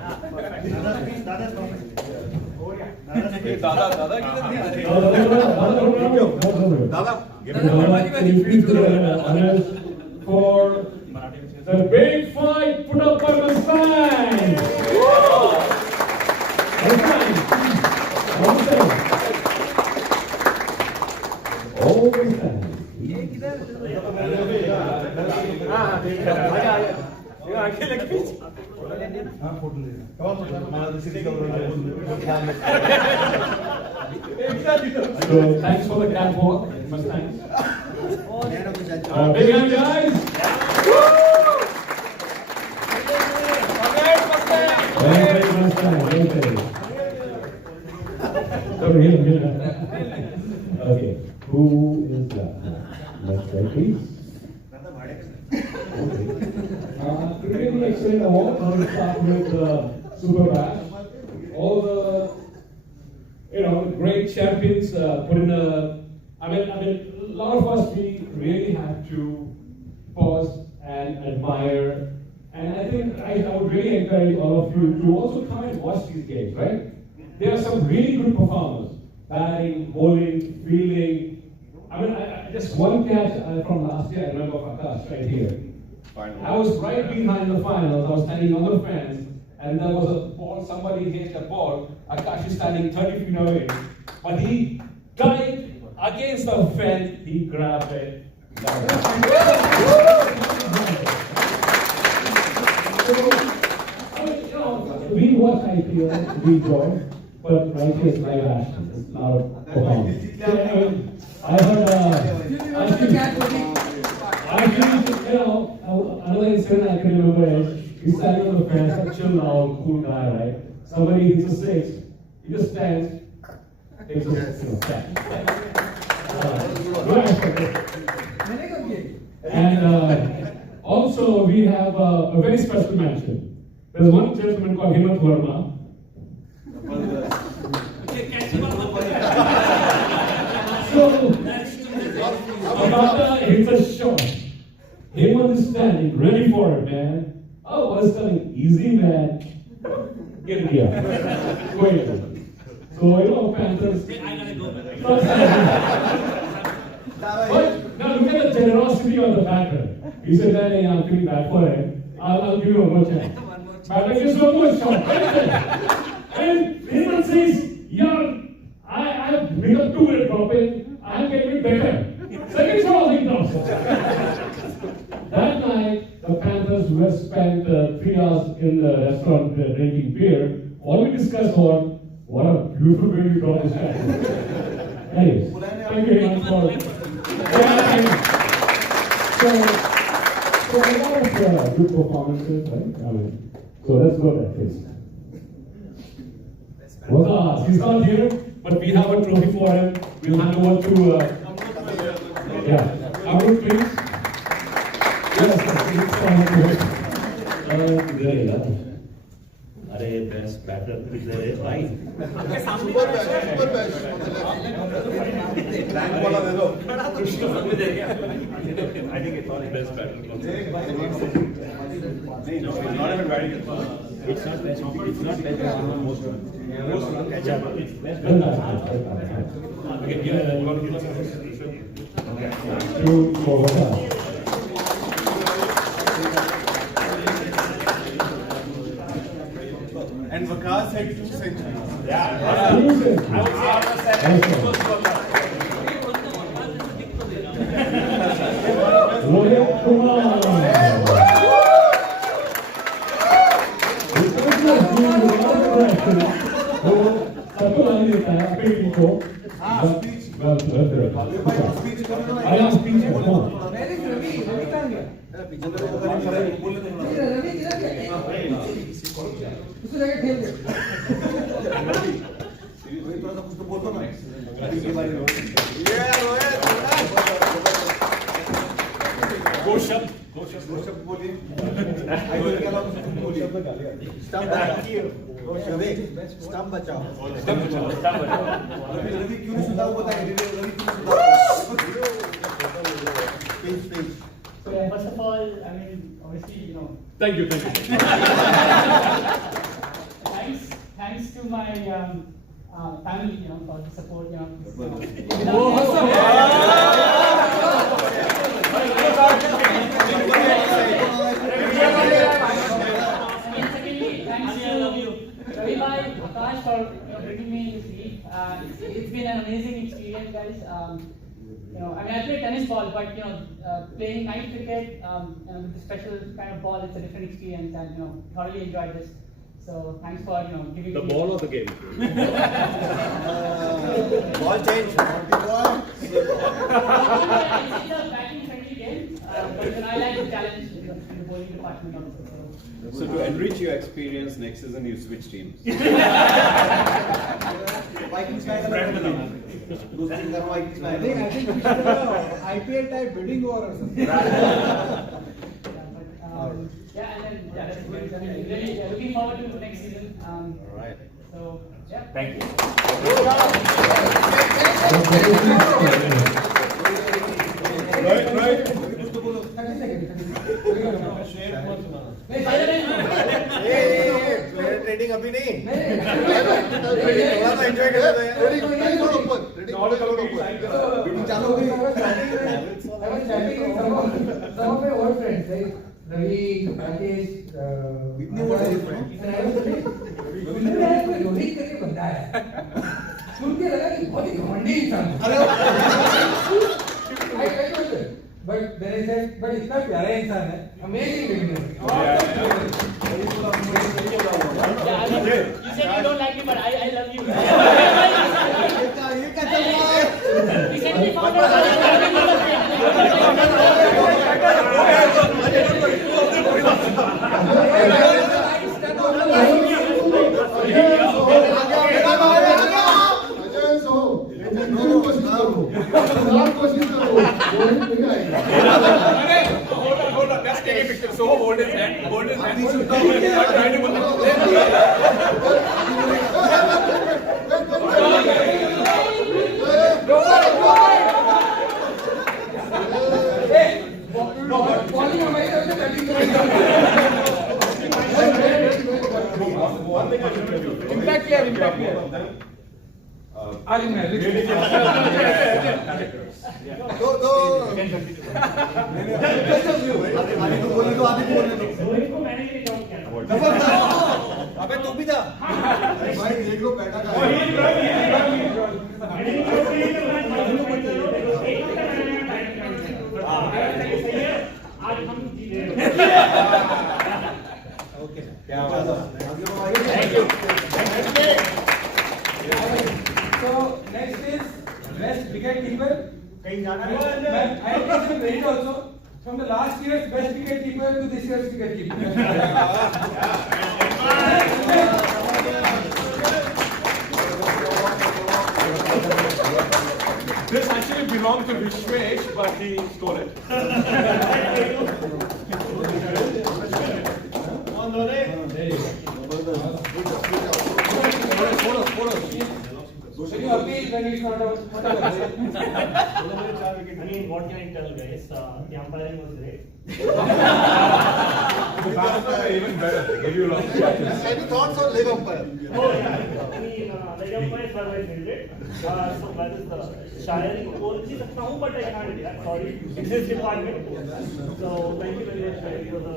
For the big fight, put up by the sign. Oh always stand. So thanks for the catwalk. First thanks. Big hand, guys. Very much time. Okay, who is that? Next guy, please. Really excellent award. Now we start with Super Bash. All the great champions put in a. I mean, a lot of us we really have to pause and admire. And I think I would really encourage all of you to also come and watch these games, right? There are some really good performers. Batting, bowling, fielding. I mean, just one catch from last year, I remember Akash right here. I was right behind the finals, I was standing on the fence, and there was a ball, somebody hit the ball, Akash is standing 30 feet away, but he dived against the fence, he grabbed it. We watch IPL, we enjoy, but right here is live action, it's not a performance. I heard, another incident I can remember is, he's standing on the fence, like chill now, cool guy, right? Somebody hits a six, he just stands, takes a step. And also we have a very special mention. There's one gentleman called Himant Verma. So, Amata hits a shot. Hemant is standing, ready for it, man. Oh, I was telling, easy, man. Get it here. Wait. So, Panthers. But now look at the generosity of the batter. He said, hey, I'm feeling bad for it. I'll give you one more chance. Batter gives one more shot. And Hemant says, yeah, I have made a 2-minute drop in. I am getting it better. Second shot, he drops. That night, the Panthers were spent 3 hours in the restaurant drinking beer. All we discussed was, what a beautiful way you drop this shot. Anyways, thank you very much for. So a lot of good performances, right? I mean, so let's go there, please. He's not here, but we have a trophy for him. We'll hand over to Amrut, please. Yes, अरे best batter किधर है भाई super bash rank वाला दे दो I think it's best batter not even very good. it's not best most catch up it's best And Vikas had 2 centuries. Yeah. Stump बचाओ रवि क्यों नहीं सुना वो बताइए रवि क्यों सुना So first of all, I mean, obviously, Thank you. Thanks to my family, for the support, Ravi bhai, Akash for bringing me this league. It's been an amazing experience, guys. you know, I mean, I play tennis ball, but you know, playing night cricket with the special kind of ball, it's a different experience, and you know, thoroughly enjoyed this. So thanks for giving The me ball or the game? Ball change. Not the ball. It's a batting friendly game, but you know, I like the challenge in the bowling department also. So to enrich your experience, next season you switch teams. Vikings काय करणार? दुसरी करा Vikings काय? I think we should have IPL type bidding war or something. Yeah, and then that's good. I mean, really looking forward to next season. All right. So yeah. Thank you. Right. Trading अभी नहीं थोड़ा सा enjoy कर लेते हैं चालू हो गई. I was chatting with some of my old friends, like Ravi, Rakesh, इतने बड़े different. and I was like, कोई रोहित करके बंदा है. सुन के लगा कि बहुत ही घमंडी इंसान है. I told them, but then I said, but इतना प्यारा इंसान है, amazing beginner. Yeah, you said you don't like me, but I love you. ये क्या चल रहा है? Recently found out. Hold on, let's take a picture. So hold his hand, hold his hand. Impact clear. आज मैं रोहित को मैंने ये जॉब किया था. अबे तू भी था भाई देख लो पैदा का आज हम जीत रहे हैं. ओके क्या बात है Thank you. So next is best wicket keeper. कहीं जाना I take some merit also from the last year's best wicket keeper to this year's wicket keeper. This actually belonged to Vishwesh, but he stole it. Can you appeal when it's not out? I mean, what can I tell, guys? The umpiring was great. Even better. Give you long. Any thoughts on leg umpire? Oh, yeah. I mean, leg umpires were my favorite. So that is the शायरी बोल नहीं सकता हूँ, but I can't do that. Sorry, it's this department. So thank you very much, it was a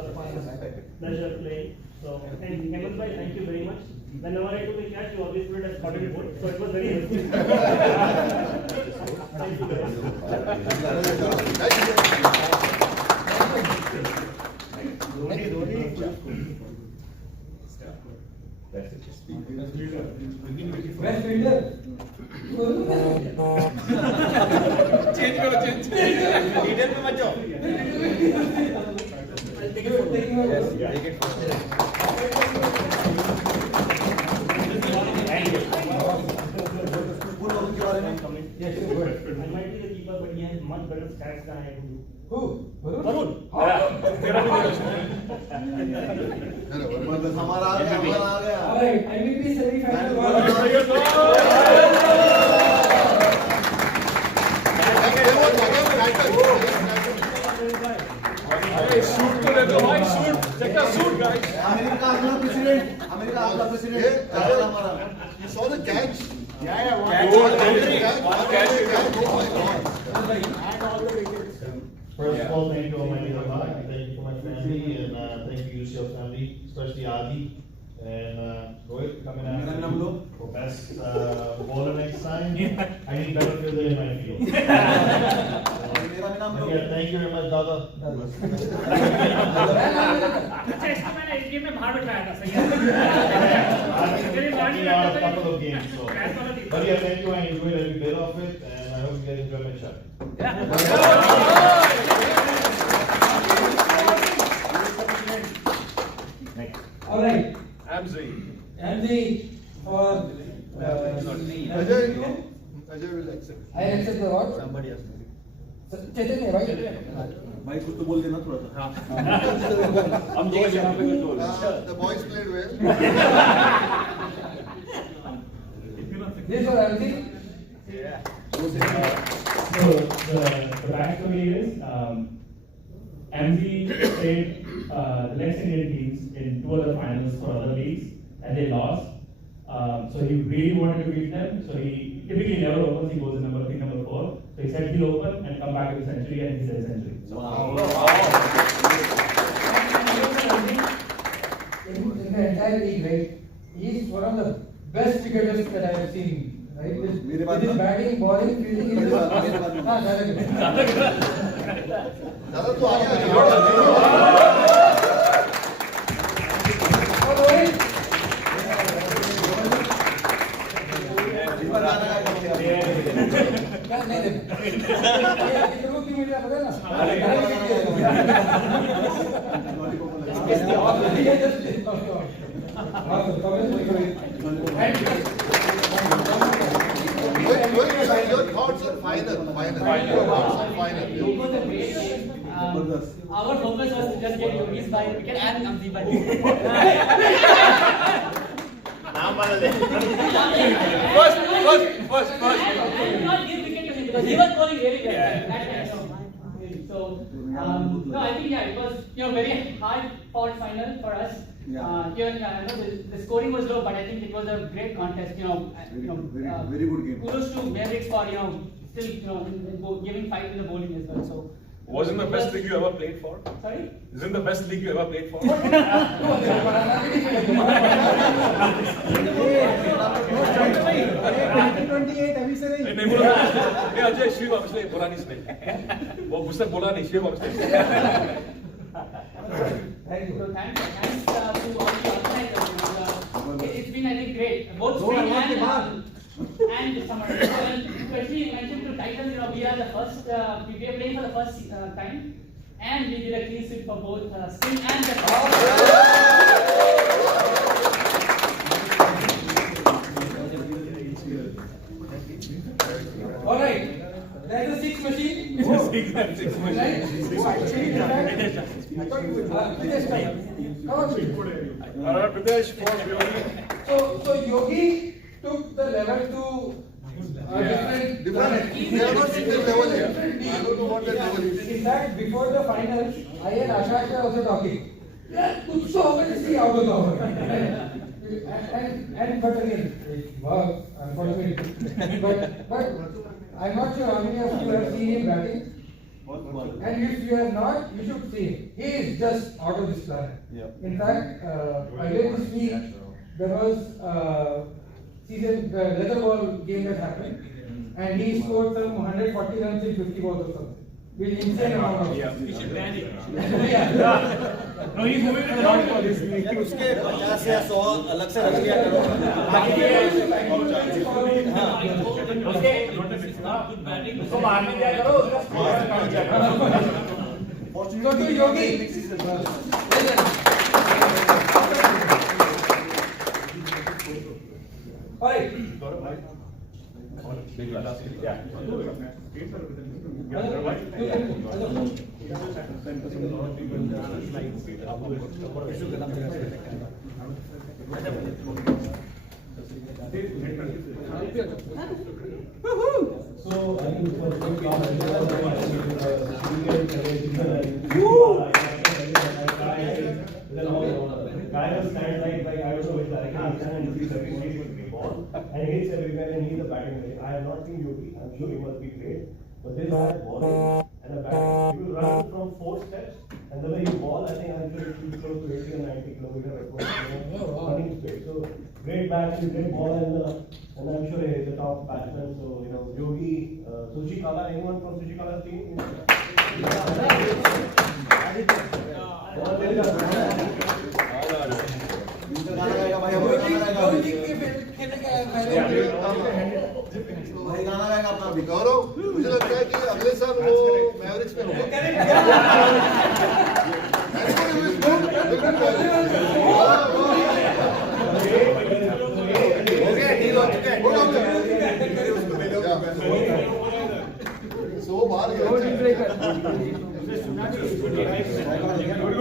pleasure playing. So and Hemant bhai, thank you very much. Whenever I took a catch, you always put it as spotted ball. So it was very helpful. Thank you guys. Best fielder. Change करो, change. Detail में मत जाओ. Take it first. Thank you. Yes, go ahead. I might be the keeper, but he has much better stats than I do. Who? Varun. हमारा आ गया. All right, MVP semi-final. Shoot to the right, shoot. Check the shoot, guys. America अगला president. हमारा. You saw the catch? Yeah. First of all, thank you Almighty Allah, thank you for my family, and thank you Ucl family, especially Adi and Rohit coming out. for best bowler next time. I need better fielder in my field. Yeah, thank you very much, Dada. Test में मैंने एक game में बाहर बैठाया था सही है A couple of games, so. But yeah, thank you. I enjoyed every bit of it, and I hope you guys enjoy my shot. Next. All right. Amzi. Amzi for Ajay will accept. I accept the award. Somebody else. Chaitanya, right? भाई कुछ तो बोल देना थोड़ा सा हाँ हम जी यहाँ पे control the boys played well This for Amzi. So the backstory is MG played the next Indian teams in 2 other finals for other leagues and they lost. So he really wanted to beat them. So he typically never opens. He goes in number 3, number 4. So he said he'll open and come back with a century, and he said a century. So In the entire league, right? He is one of the best cricketers that I have seen. Right? With his batting, bowling, fielding, he is दादा तू आ गया Your thoughts on final. Our focus was to just get Yogi's by wicket and Amzi by First. I did not give wicket to him because he was bowling really well. So, no, I think it was very hard fought final for us. Even the scoring was low, but I think it was a great contest. Very good game. Kudos to Mavericks for still giving fight in the bowling as well. So. Wasn't the best league you ever played for? Sorry? Isn't the best league you ever played for? 28 अभी से नहीं नहीं बोला नहीं Ajay Shiv obviously बोला नहीं इसने वो मुझसे बोला नहीं Shiv obviously Thank you. So thanks to all the organizers. It's been I think great. Both spring and summer. Especially you mentioned to Titans, we are the first. We are playing for the first time, and we did a clean sweep for both spring and the summer. All right. That is a 6 machine. Six machine. Pritesh for Yogi. So Yogi took the level to different. They are not single level yet. I don't know what the level is. In fact, before the finals, I and Ashash were also talking. Yeah, कुछ तो होगा जिससे out of the over. And but again, it worked unfortunately. But I'm not sure how many of you have seen him batting. And if you have not, you should see him. He is just out of this planet. In fact, earlier this week there was the leather ball game that happened, and he scored some 140 runs in 50 balls or something. With insane amount of. Yeah, we should ban it. No, he's moving it around for this week. उसके 50 या 100 अलग से रख लिया करो उसको मारने दिया करो So to Yogi. All right. So I think for the guy was stand like I don't know which direction he stand and he's every street will be ball and hits everywhere and he's a batting player. I have not seen Yogi. I'm sure he must be great. But this guy ball and a batting. He will run from 4 steps and the way you ball, I think I'm sure it will be close to 80 or 90 kilometers running speed. So great bat, great ball and top batsmen. So Yogi, Suji Kala, anyone from Suji Kala's team? भाई गाना गाएगा अपना भी गौरव मुझे लगता है कि अगले साल वो मैवरिक्स में होगा हो गया डील हो चुका है सो बाहर गया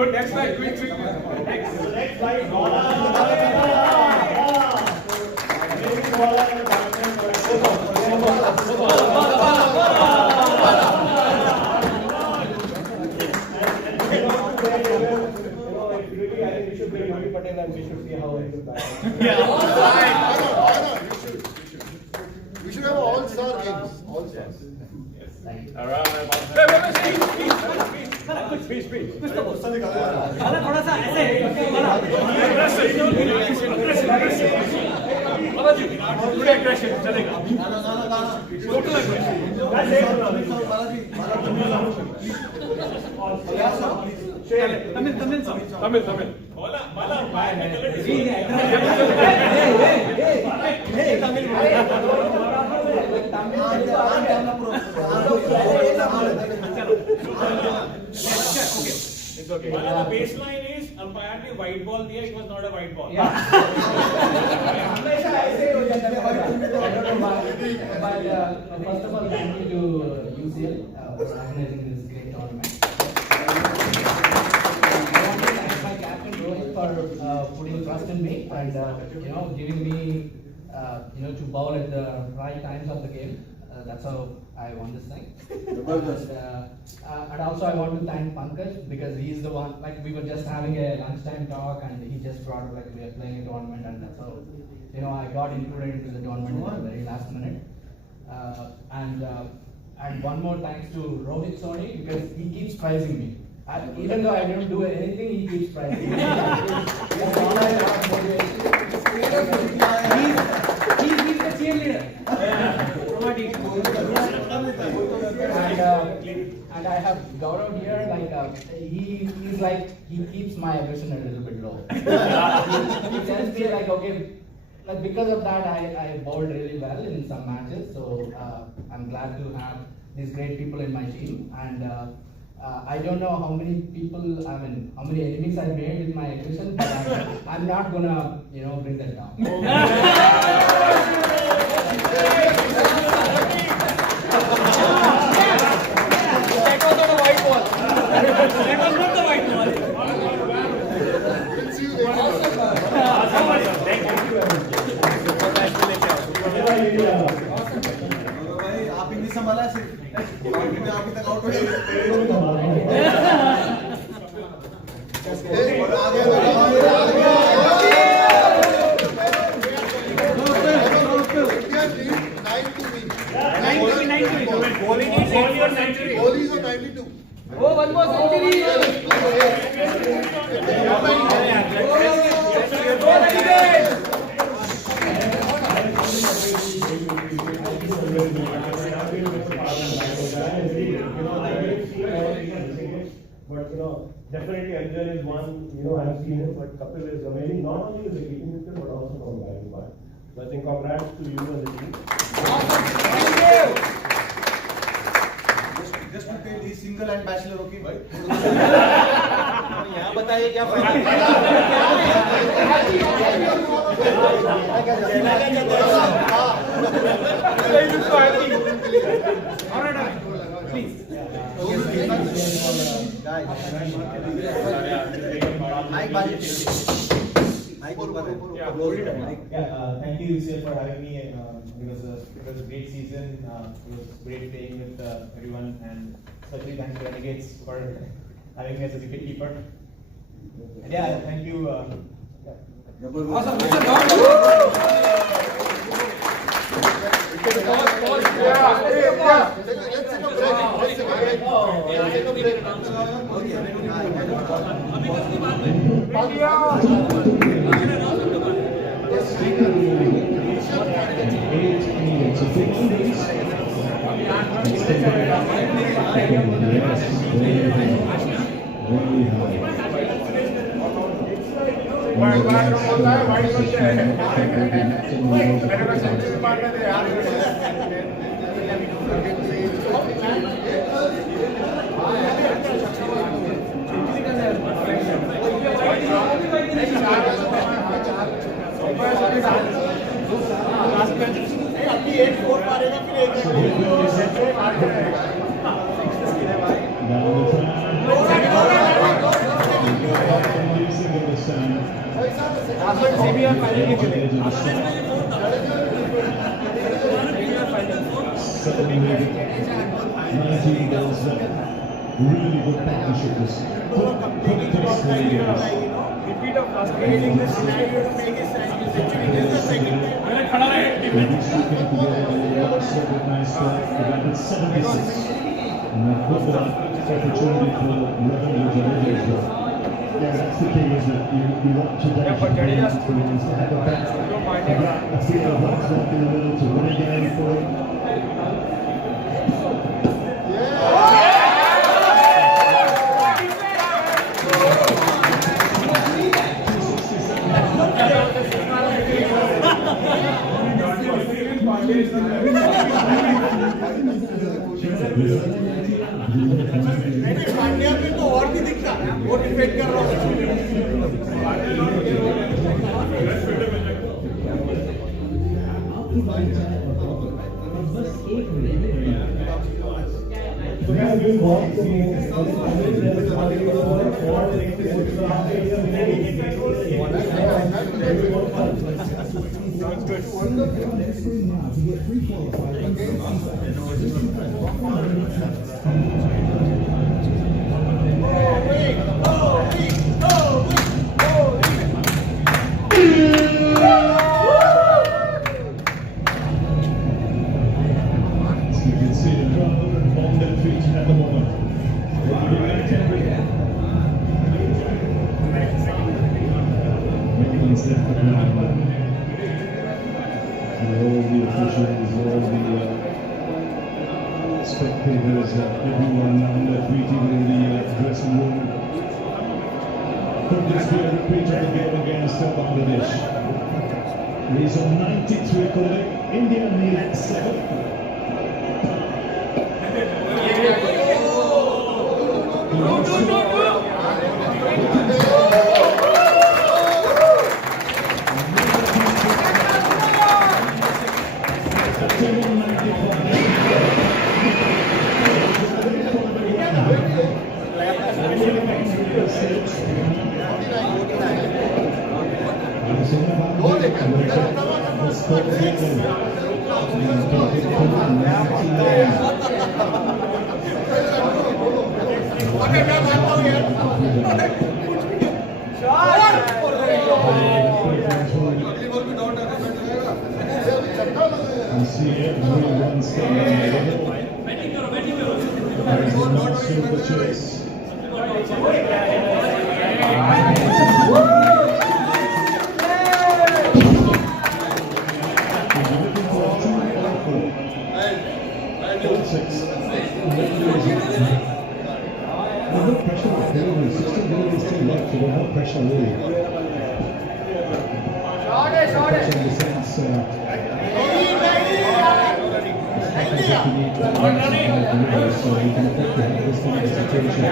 Good, next slide, quick. Next slide. We should have all-star games. All-stars. All right. Speech. थोड़ा सा ऐसे aggression चलेगा total aggression Tamil It's okay. The baseline is apparently white ball दिया, it was not a white ball. हमेशा ऐसे ही हो जाता है but first of all thank you to UCL for organizing this great tournament. I want to thank my captain Rohit for putting trust in me and giving me to bowl at the right times of the game. That's how I won this thing. And also I want to thank Pankaj because he's the one, like we were just having a lunchtime talk and he just brought up like we are playing a tournament and that's how I got included into the tournament at the very last minute. And one more thanks to Rohit Soni because he keeps prizing me. Even though I don't do anything, he keeps prizing me. That's all I have motivation. He's the cheerleader. And I have Gaurav here, like he's like he keeps my aggression a little bit low. He tells me like okay, like because of that I bowled really well in some matches. So I'm glad to have these great people in my team. And I don't know how many people, how many enemies I made with my aggression, but I'm not gonna bring that down. That was not a white ball. That was not the white ball. भाई आप English संभाला सिर्फ आप तक out हो Kohli's on 92. Oh, one more century. But definitely Arjun is one, I've seen him, but Kapil is amazing, not only with the keeping wicket, but also from the batting part. So I think congrats to you and the team. Thank you. Just to tell he's single and bachelor, okay, भाई? यहाँ बताइए क्या फायदा? Please. Guys, thank you UCL for having me. It was a great season. It was great playing with everyone, and especially thanks to Renegades for having me as a wicket keeper. And yeah, thank you. awesome. So for Mondays, it's very really good partnership. This Repeat of last creating this scenario to make it century. This is the second time. These two came together and they also recognized that back in 76. And that put that opportunity for revenue delivery as well. Yeah, that's the key, is that you want to have a feel of what's left in the middle to win again for it. तो और भी दिखता है वो defect कर रहा हूँ Spectators, everyone on the greeting in the dressing room. Could this be a repeat of the game against Bangladesh? It is on 93 recording. India need 7. And see everyone standing in the middle. There's the non-super chase. Pressure really. In the sense, so you can affect this kind of situation.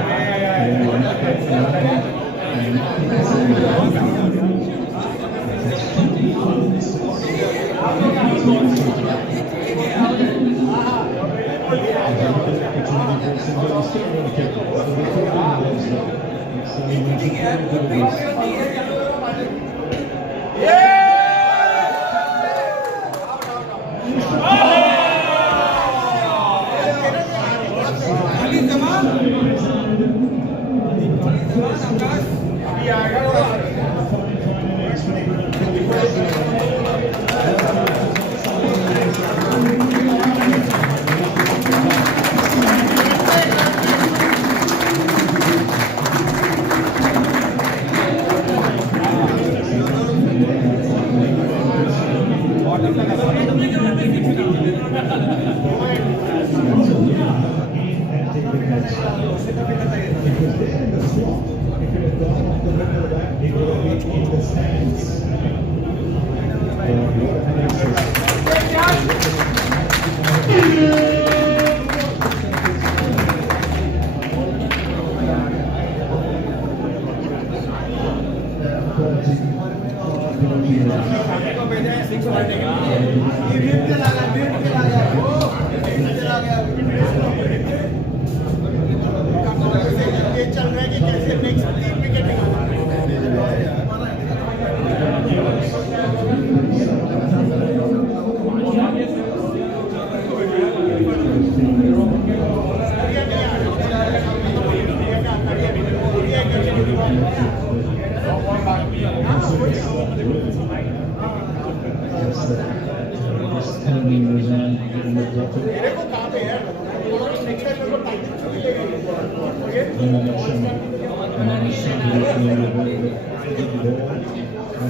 in the next summer.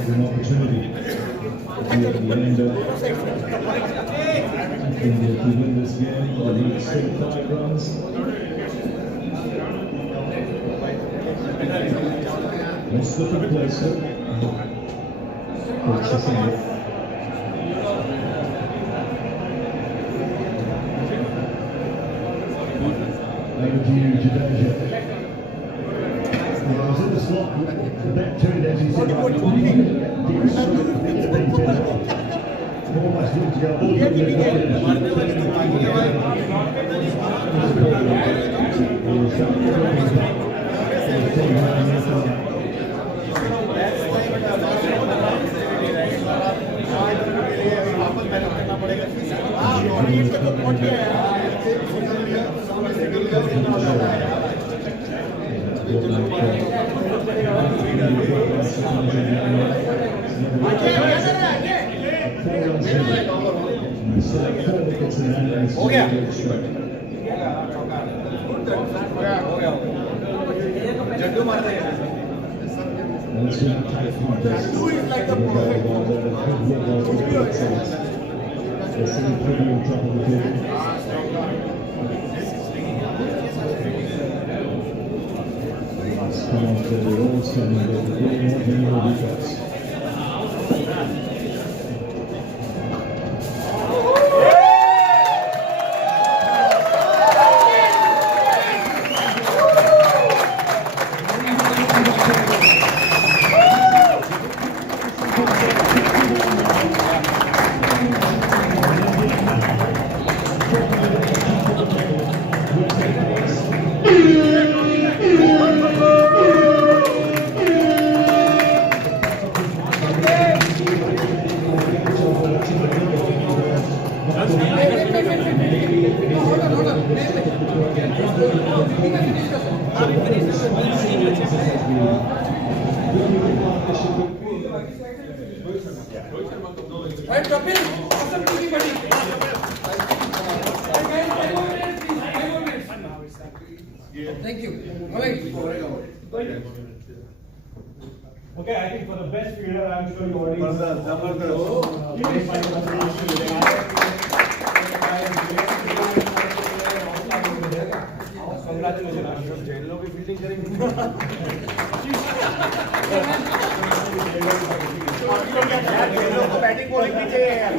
An opportunity to be at the end of to win this game. The lead still 5 runs. Let's look at closer. Over to you, Jadeja. I was in the slot, the back turned as he said, right, deep stroke, it's a big bit off. Almost looked to go all the way हो गया जड्डू मारते हैं Jaddu is like the perfect Right, Kapil, awesome team, buddy. Thank you. All right. Okay, I think for the best fielder, I'm sure you already. Batting bowling भी चाहिए यार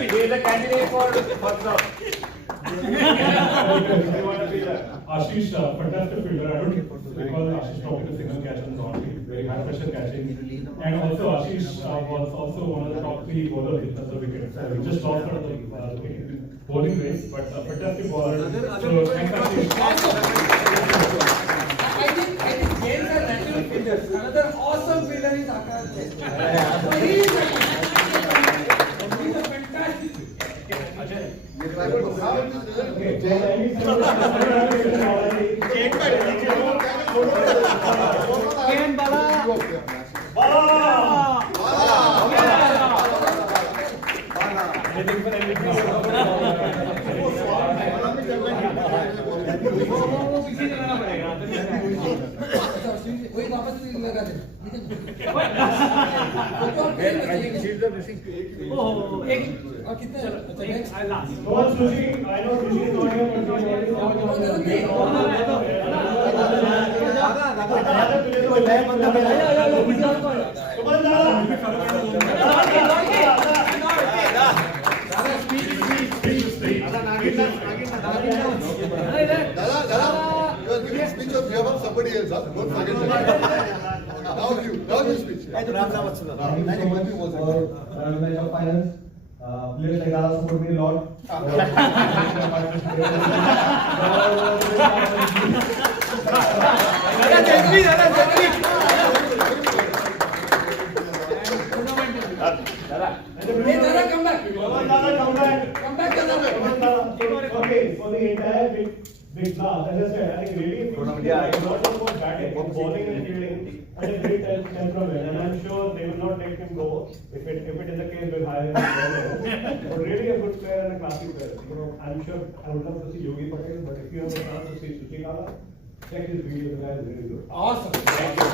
he is a candidate for first round. Ashish, fantastic fielder. I don't recall Ashish dropping a single catch on the boundary. Very high pressure catching. And also Ashish was also one of the top 3 bowlers in terms of wickets. He just lost out of the bowling race, but a fantastic bowler. So thanks Ashish. I think James are natural fielders. Another awesome fielder is Akash. He's a fantastic. वही वापस लगा दे और कितने Speech of somebody else. Don't forget that. Now you speech. Thank you so much for match of finals. Players like Dada support me a lot. Dada, come back. Come back, Dada. Okay, for the entire big blast, as I said, I think really it's not just about batting, it's bowling and fielding, and a great temperament, and I'm sure they will not let him go if it is the case with high high but really a good player and a classy player. You know, I'm sure I would love to see Yogi Patel, but if you have a chance to see Suchikala, check his video. The guy is really good. Awesome. Thank you.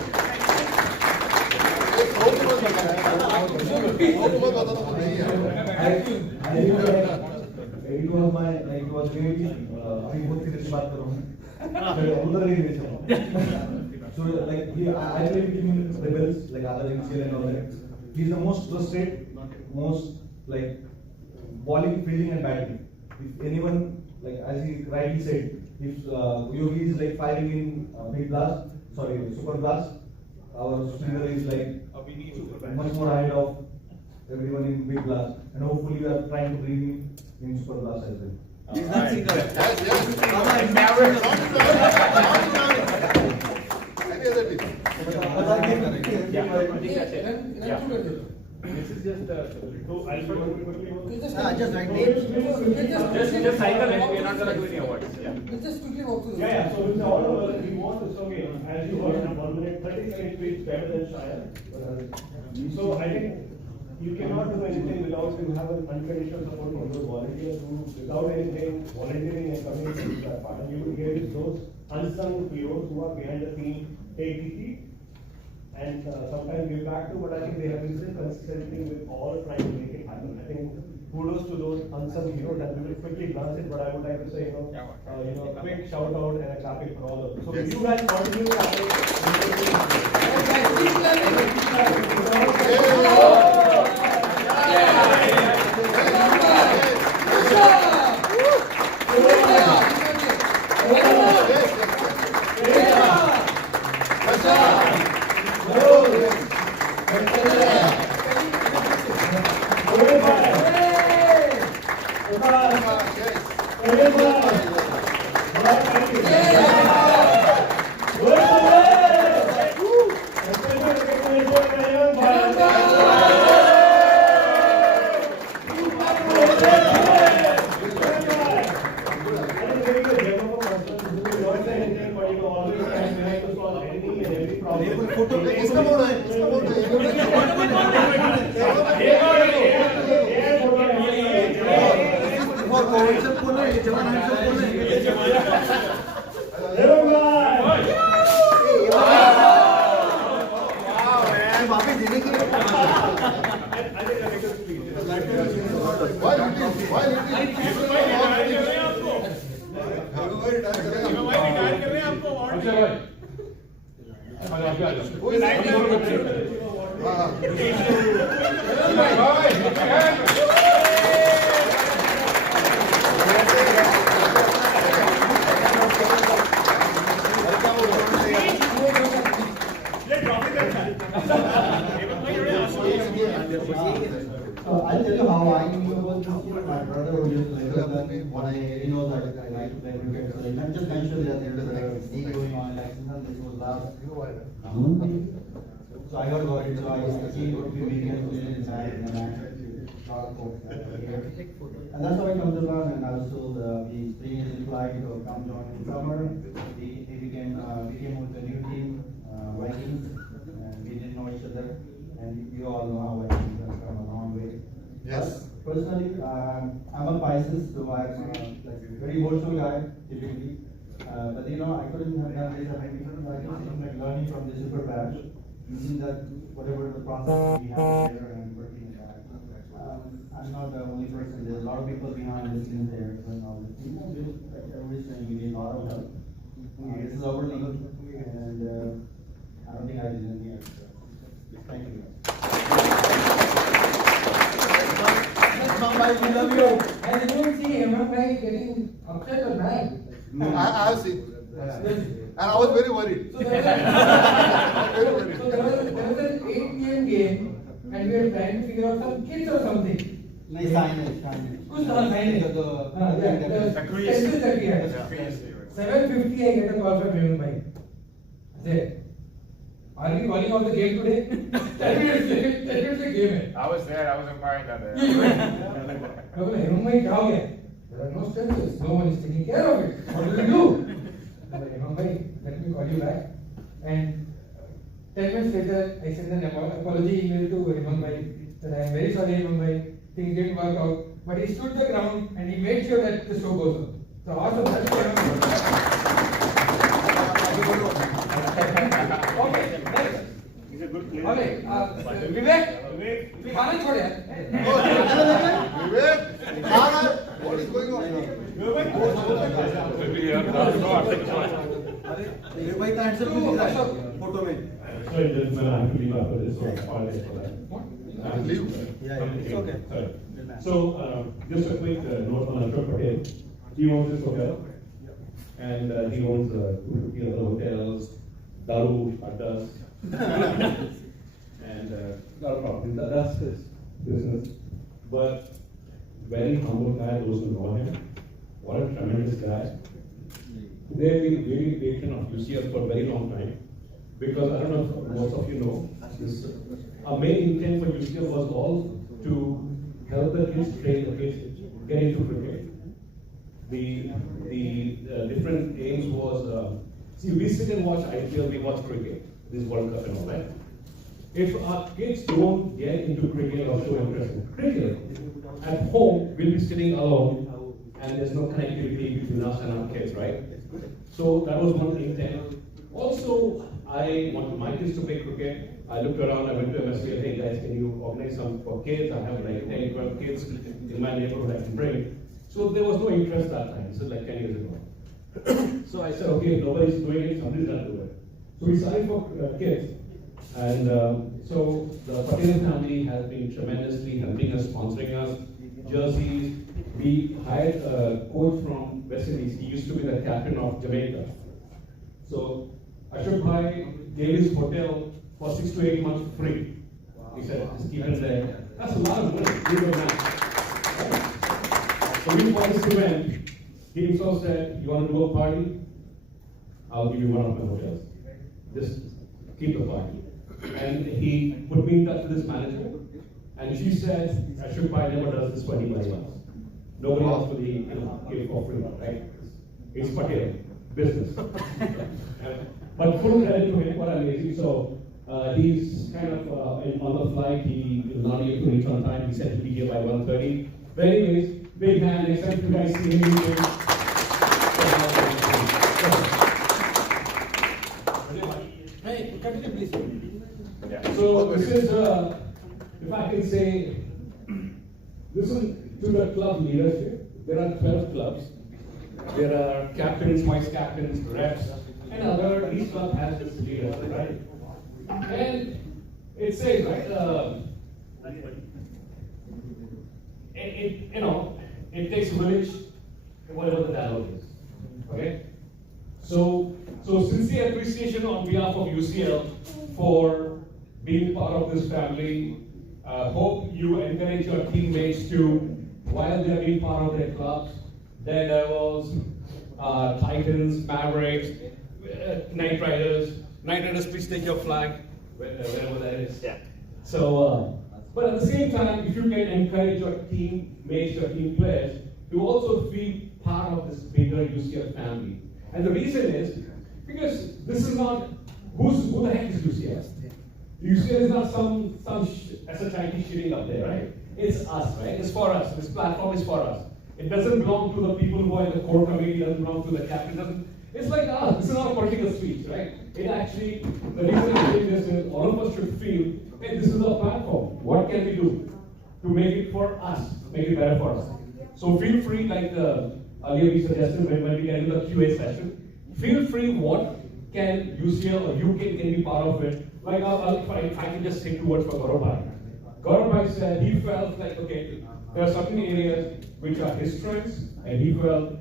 It was my like it was really अभी बहुत serious बात कर रहा हूँ उधर नहीं देख सकता so like I played with him in Rebels like other Ucl and all that. He's the most trusted, most like bowling, fielding and batting. If anyone like as he rightly said, if Yogi is like firing in big blast, sorry super blast, our Sundar is like much more ahead of everyone in big blast, and hopefully we are trying to bring him in super blast as well. He's not single. Yes, yes. Any other team? This is just so I'll just like just cycle and we are not going to do any awards. Just quickly walk through. Yeah. So with the order we want to survey as you heard 1 minute 30 seconds is better than Shire. So I think you cannot do anything without you have an unconditional support from those volunteers who without anything volunteering and coming into that part. And you will get those unsung heroes who are behind the scene, take the heat and sometimes give back to, but I think they have been consistently with all trying to make it happen. I think kudos to those unsung heroes, and we will quickly glance it, but I would like to say, a quick shout out and a clapping for all of them. So if you guys continue I'll tell you how I knew about this. My brother was just later than when he knows that I like to play cricket. So I just mentioned that there is a league going on in Lexington. This was last. So I heard about it. So I was keen to be weekends inside and and that's how I come to learn. And I was told the spring is implied to come join in summer. We came with a new team, Vikings, and we didn't know each other. And you all know how Vikings have come a long way. Yes. Personally, I'm a Pisces, so I'm like a very emotional guy, typically. But I couldn't have done this. I was like learning from the super bash, using that whatever the process we have together and working in that. I'm not the only person. There's a lot of people behind the scenes there doing all this. Everything we need a lot of help. This is our league, and I don't think I did anything extra. Thank you. Mumbai, we love you. I didn't see Mumbai getting upset or mad. I have seen. And I was very worried. So there was an 8 PM game, and we were trying to figure out some kids or something. Signage. Who's not signage? The quiz that we had. 7:50 I get a call from Mumbai. I said, are we calling off the game today? 10 minutes the game. I was there, I was umpiring that day. Mumbai, how there are no strangers, no one is taking care of it. What do we do? Mumbai, let me call you back. And 10 minutes later, I sent an apology email to Mumbai that I am very sorry, Mumbai. things didn't work out, but he stood the ground and he made sure that the show goes on. So awesome, that's what okay, next. He's a good player. Okay, Vivek, we can't छोड़ यार. Vivek, what is going on here? भाई का answer क्यों दिख रहा है photo में? Sorry, gentlemen, I have to leave after this, so apologize for that. Leave? Yeah, it's okay. Sorry. So, just a quick note on Ucl Patel. He owns this hotel, and he owns 250 other hotels, Daru, Addas, and a lot of properties. That's his business. But very humble guy, those who know him. What a tremendous guy. They have been really patron of UCL for a very long time. Because I don't know if most of you know, this, our main intent for UCL was all to help the kids train the kids get into cricket. The different aims was, see, we sit and watch IPL, we watch cricket, this World Cup and all that. If our kids don't get into cricket or show interest in cricket, at home we'll be sitting alone and there's no connectivity between us and our kids, right? So that was one intent. Also, I wanted my kids to play cricket. I looked around, I went to MSC, hey guys, can you organize some for kids? I have like 10, 12 kids in my neighborhood I can bring. So there was no interest that time, this is like 10 years ago. So I said, okay, if nobody's doing it, somebody's gonna do it. So we started for kids. And so the Patel family has been tremendously helping us, sponsoring us, jerseys. We hired a coach from West Indies. He used to be the captain of Jamaica. So Ashok Bhai gave his hotel for 6 to 8 months free. He said, just keep it there. That's a lot of money. Give it back. So we bought this event. He himself said, you want to do a party? I'll give you one of my hotels. Just keep the party. And he put me in touch with his manager. And she said, Ashok Bhai never does this for anybody else. Nobody else will give for free, right? It's Patel, business. But full credit to him, what amazing. So he's kind of on the flight, he will not be able to reach on time. He said he'll be here by 1:30. But anyways, big hand, next time you guys see him here. Hey, continue please. Yeah. So this is, if I can say, this is to the club leadership. There are 12 clubs. There are captains, vice captains, reps, and other. Each club has this leadership, right? And it says, right? It takes village, whatever the dialogue is. Okay. So sincere appreciation on behalf of UCL for being part of this family. Hope you encourage your teammates to, while they're being part of their clubs, Daredevils, Titans, Mavericks, Knight Riders. Knight Riders, please take your flag, wherever that is. Yeah. So, but at the same time, if you can encourage your teammates, your team players, to also feel part of this bigger UCL family. And the reason is, because this is not, who the heck is UCL? UCL is not some SHIT shitting up there, right? It's us, right? It's for us. This platform is for us. It doesn't belong to the people who are in the core committee, it doesn't belong to the captain. It's like us. This is not a political speech, right? It actually, the reason I think this is all of us should feel, hey, this is a platform. What can we do to make it for us, make it better for us? So feel free, like earlier we suggested when we get into the QA session, feel free what can UCL or UK can be part of it. Like if I can just say 2 words for Gaurav Bhai. Gaurav Bhai said he felt like, okay, there are certain areas which are his strengths, and he felt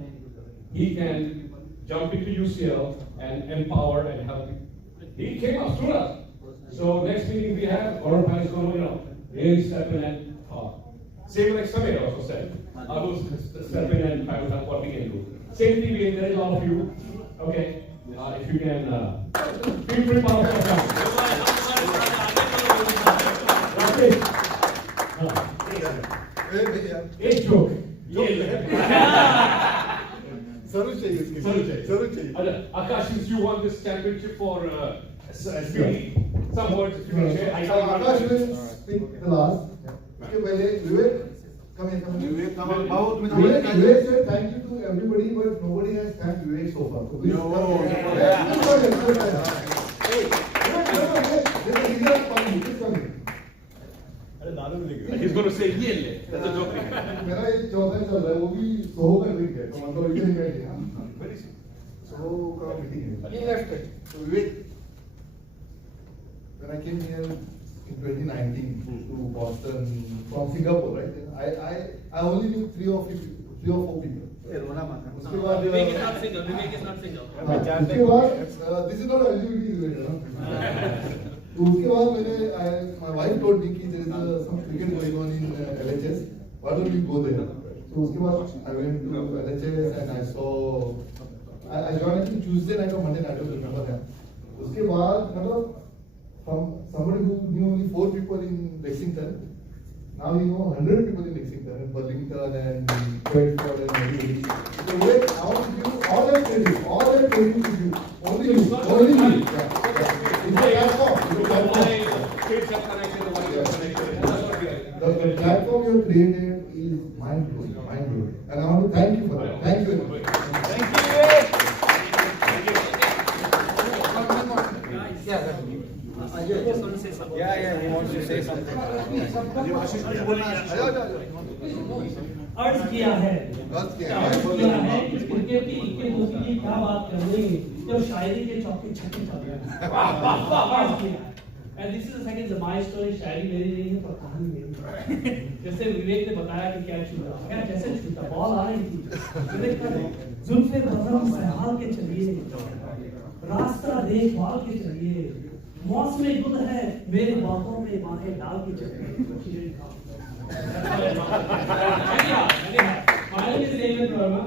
he can jump into UCL and empower and help. He came up through us. So next meeting we have, Gaurav Bhai is going to, really step in and talk. Same like Samir also said. I will step in and try to help what we can do. Same thing, we encourage all of you. Okay, if you can feel free part of that. एक joke Akash, since you won this championship for some words if you can share. Akash will speak the last. उसके पहले विवेक Come here, come here. Come on. How Vivek said thank you to everybody, but nobody has thanked Vivek so far. So please come here. He's going to say yeah. That's a joke. मेरा एक चौथा चल रहा है वो भी Soho का drink है तो मतलब इसे नहीं है Very simple. सोहो का मीटिंग है He left it. So Vivek, when I came here in 2019 to Boston from Singapore, right? I only knew three or four people. उसके बाद Vivek is not single. Vivek is not single. उसके बाद this is not LGBT related. तो उसके बाद मैंने my wife told me कि there is some cricket going on in LHS. Why don't we go there? So उसके बाद I went to LHS and I saw. I joined I think Tuesday night or Monday night. I don't remember that. उसके बाद मतलब from somebody who knew only 4 people in Lexington, now you know 100 people in Lexington and Burlington and Bedford and everybody. So wait, I want to give you all that credit to you. Only you. It's a platform. The platform you have created is mind-blowing. And I want to thank you for that. Thank you very much. thank you. I just want to say something. Yeah, he wants to say something. अर्ज किया है cricket की इनके दोस्ती की क्या बात कर रहे हैं जब शायरी के चौके छक्के चल रहे हैं and this is again my story शायरी मेरी नहीं है पर कहानी मेरी जैसे विवेक ने बताया कि क्या छूटा क्या कैसे छूटा बॉल आ रही थी जुल्फे बज़म संभाल के चलिए रास्ता देखभाल के चलिए मौसम गुल है मेरे बाहों में बाहें डाल के चलिए My name is David Verma,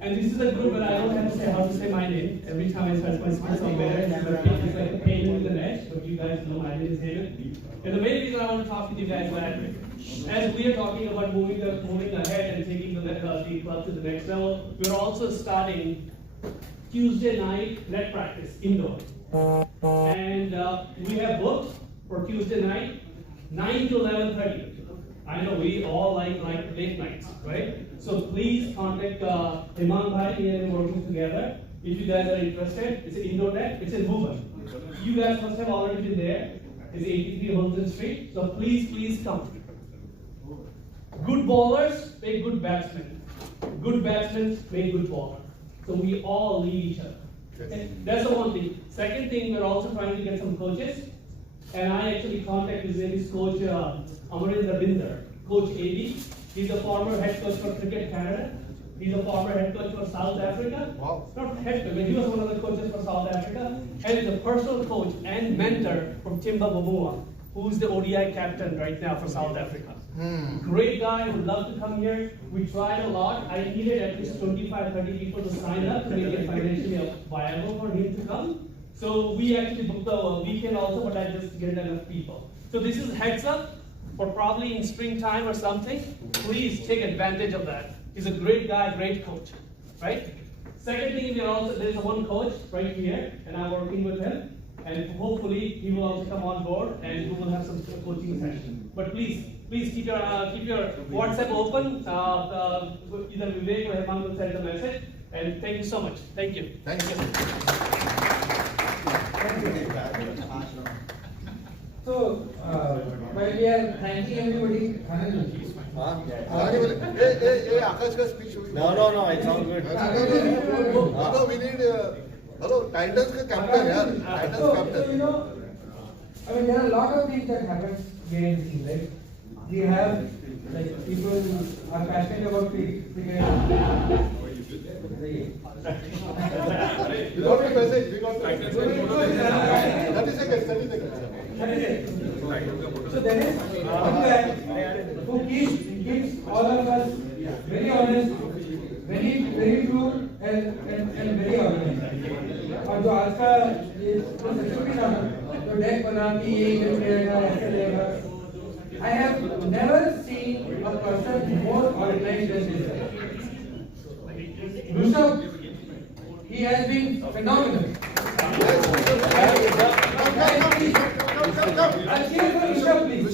and this is a group where I don't have to say how to say my name. Every time I start my speech somewhere, it's like a pain in the neck, but you guys know my name is David. And the main reason I want to talk with you guys is that as we are talking about moving ahead and taking the club to the next level, we're also starting Tuesday night net practice indoor. And we have booked for Tuesday night 9 to 11:30. I know we all like late nights, right? So please contact Imam Bhai. We are working together. If you guys are interested, it's an indoor net. It's in Mumbai. You guys must have already been there. It's 83 Holden Street. So please come. Good bowlers make good batsmen. Good batsmen make good bowlers. So we all need each other. Okay? That's the one thing. Second thing, we're also trying to get some coaches. And I actually contacted his name is Coach Amarinder Binder, Coach AB. He's a former head coach for Cricket Canada. He's a former head coach for South Africa. Wow. Not head coach, but he was one of the coaches for South Africa. And he's a personal coach and mentor from Timba Babua, who's the ODI captain right now for South Africa. Great guy, would love to come here. We tried a lot. I needed at least 25-30 people to sign up to make it financially viable for him to come. So we actually booked the weekend also, but I just get enough people. So this is heads up for probably in springtime or something. Please take advantage of that. He's a great guy, great coach, right? Second thing, we are also there's one coach right here, and I'm working with him, and hopefully he will also come on board, and we will have some coaching session. But please keep your WhatsApp open. Either Vivek or Hemant will send the message. And thank you so much. Thank you. Thank you. So, while we are thanking everybody, Hey, Akash ka speech हुई. No, it's all good. No, we need. Hello, Titans ka captain yaar. Titans captain. So, you know, I mean, there are a lot of things that happen behind the scenes, right? We have like people who are passionate about cricket. We got the message. We got the message. 30 seconds. So there is one guy who keeps all of us very honest, very true and very organized. और जो आज का ये session भी था तो deck बना के ये करेगा ऐसे लेगा. I have never seen a person more organized than this guy. Rushabh, he has been phenomenal. Let's hear for Rushabh, please.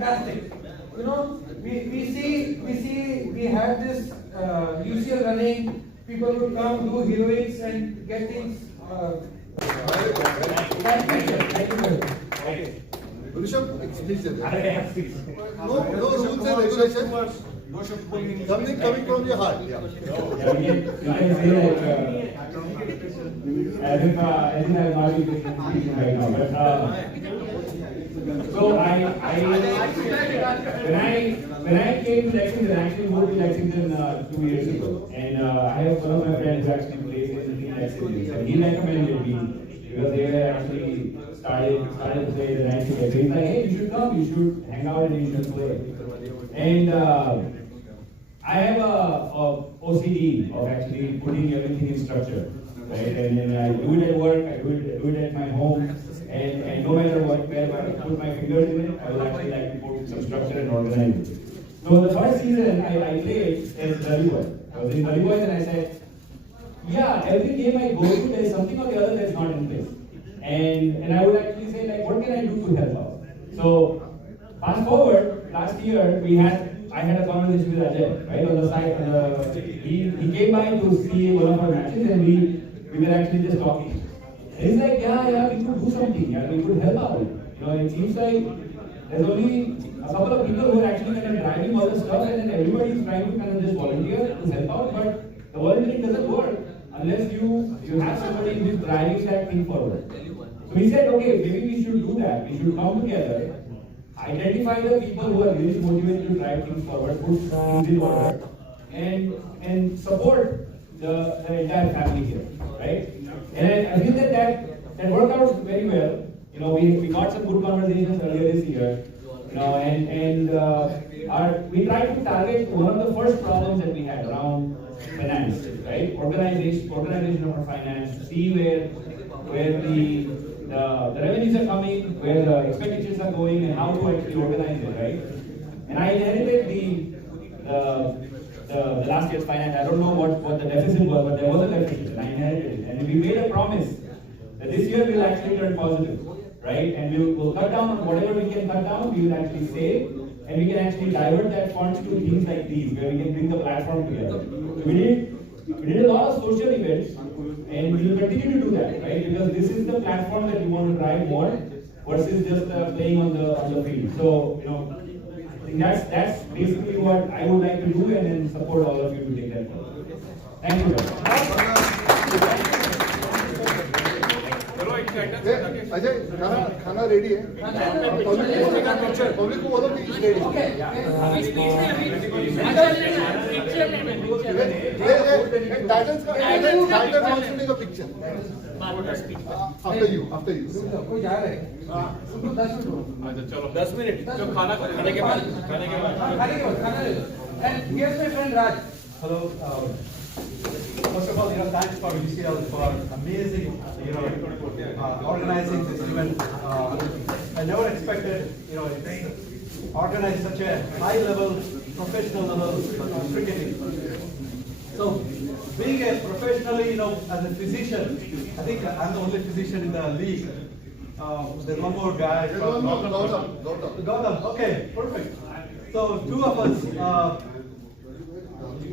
fantastic. You know, we had this UCL running. People would come, do heroics, and get things. Okay. Rishabh, explicit. No rules and regulations. Something coming from your heart. Yeah. You can say like, as if I'm not even right now. But so when I came to Lexington, I actually moved to Lexington 2 years ago, and I have one of my friends who actually plays in the Lexington, and he recommended me because they were actually started to play the 90s. He's like, hey, you should come, you should hang out and you should play. And I have a OCD of actually putting everything in structure, right? And then I do it at work, I do it at my home, and no matter where I put my fingers in it, I will actually like to put some structure and organize it. So the first season I played as Gully Boy. I was in Gully Boys and I said, yeah, every game I go to, there is something or the other that's not in place. And I would actually say, like, what can I do to help out? So fast forward, last year I had a conversation with Ajay, right, on the side. He came by to see one of our matches, and we were actually just talking. And he's like, yeah, we could do something, yeah, we could help out. You know, it seems like there's only a couple of people who are actually kind of driving all the stuff, and then everybody is trying to kind of just volunteer to help out, but the volunteering doesn't work unless you have somebody who is driving that thing forward. So he said, okay, maybe we should do that. We should come together, identify the people who are really motivated to drive things forward, put things in order, and support the entire family here, right? And I think that worked out very well. You know, we got some good conversations earlier this year. You know, and we tried to target one of the first problems that we had around finance, right? Organization of our finance, see where the revenues are coming, where the expenditures are going, and how to actually organize it, right? And I inherited the last year's finance. I don't know what the deficit was, but there was a deficit, and I inherited it. And we made a promise that this year we'll actually turn positive, right? And we'll cut down on whatever we can cut down, we will actually save, and we can actually divert that funds to things like these, where we can bring the platform together. So we did a lot of social events, and we will continue to do that, right? Because this is the platform that we want to drive more versus just playing on the field. So, you know, I think that's basically what I would like to do, and then support all of you to take that forward. Thank you very much. Ajay खाना ready है public को बोलो please ready titles का title wants to take a picture after you कोई जा रहा है 10 minute तो खाने के बाद खाना ले लो and here's my friend Raj. Hello. First of all, thanks for UCL for amazing, organizing this event. I never expected, organize such a high-level, professional level cricketing. So, being a professionally, as a physician, I think I'm the only physician in the league. There's one more guy. Gautam. Okay, perfect. So, two of us.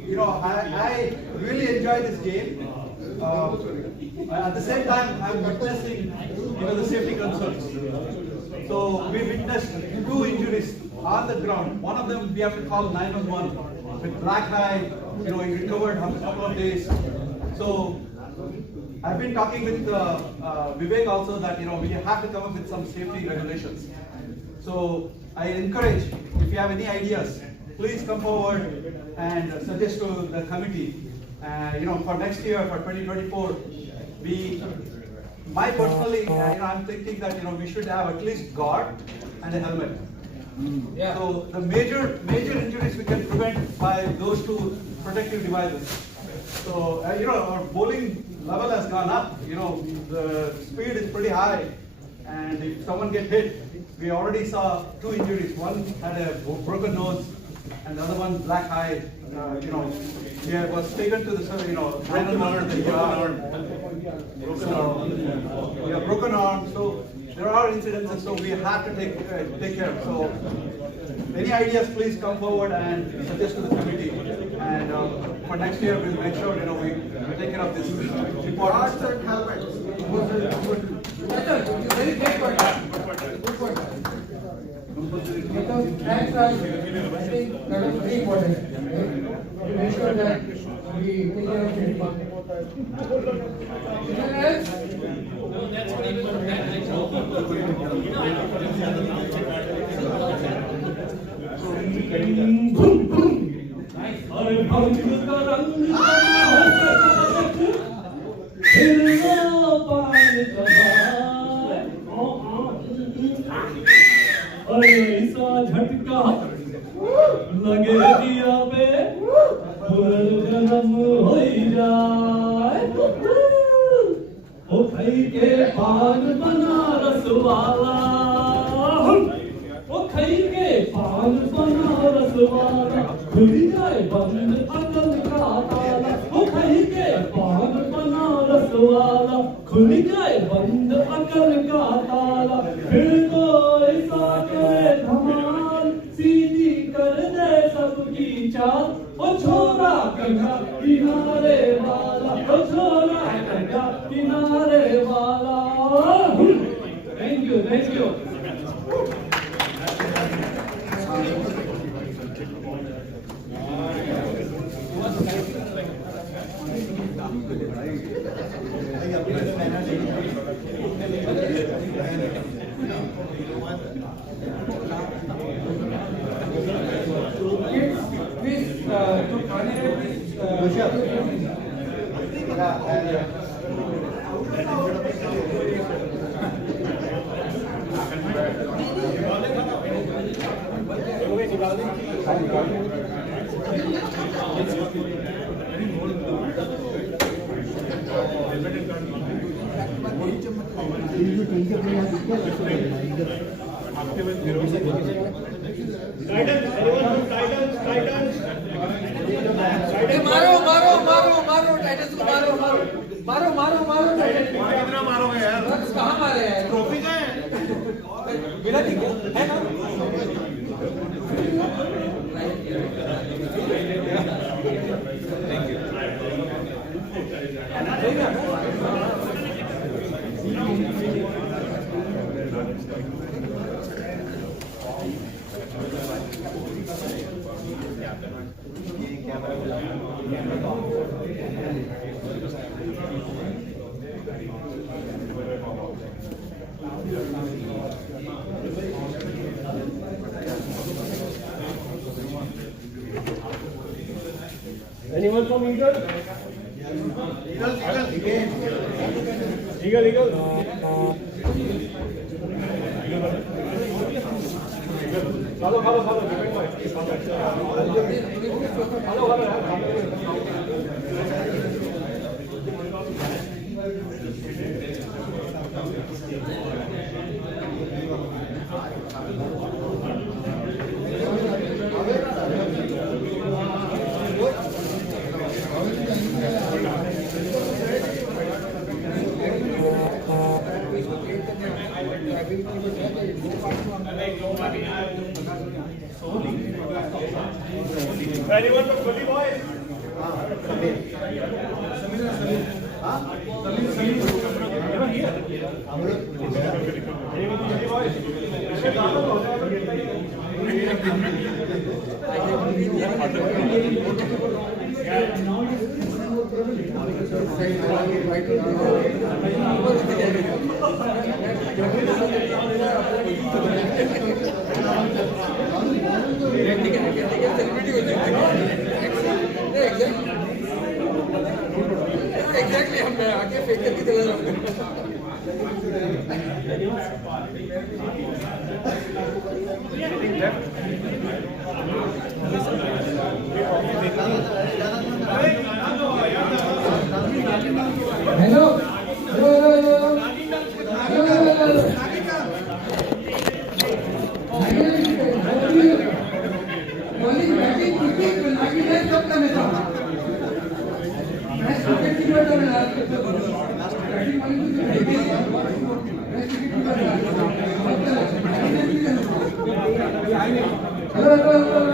I really enjoy this game. At the same time, I'm witnessing, the safety concerns. So we witnessed 2 injuries on the ground. One of them we have to call 911 with black eye. He recovered after a couple of days. So I've been talking with Vivek also that we have to come up with some safety regulations. So I encourage, if you have any ideas, please come forward and suggest to the committee. For next year, for 2024, personally, I'm thinking that we should have at least guard and a helmet. Yeah. So the major injuries we can prevent by those 2 protective devices. So our bowling level has gone up. The speed is pretty high, and if someone gets hit, we already saw 2 injuries. One had a broken nose, and the other one black eye. He was taken to the broken arm. So there are incidences, so we have to take care of. So any ideas, please come forward and suggest to the committee. And for next year, we'll make sure we take care of this important. Arts and helmets. Very great point. Good point. Thanks, Raj. I think that was very important. To make sure that we take care of it. Anyone else? No, that's what even that I told you. अरे भंग का रंग अरे ऐसा झटका लगे दिया पे पुनर्जन्म हो जाए ओ खई के पान बनारस वाला ओ खई के पान बनारस वाला खुल जाए बंद अकल का ताला ओ खई के पान बनारस वाला खुल जाए बंद अकल का ताला फिर तो ऐसा करे धमाल सीधी कर दे सबकी चाल ओ छोरा कंगा किनारे वाला ओ छोरा कंगा किनारे वाला thank you Anyone from Eagle? Eagle. Follow. Anyone from Gully Boys? Exactly, हम आगे फेंक करके चला जाऊंगा। Hello hello no.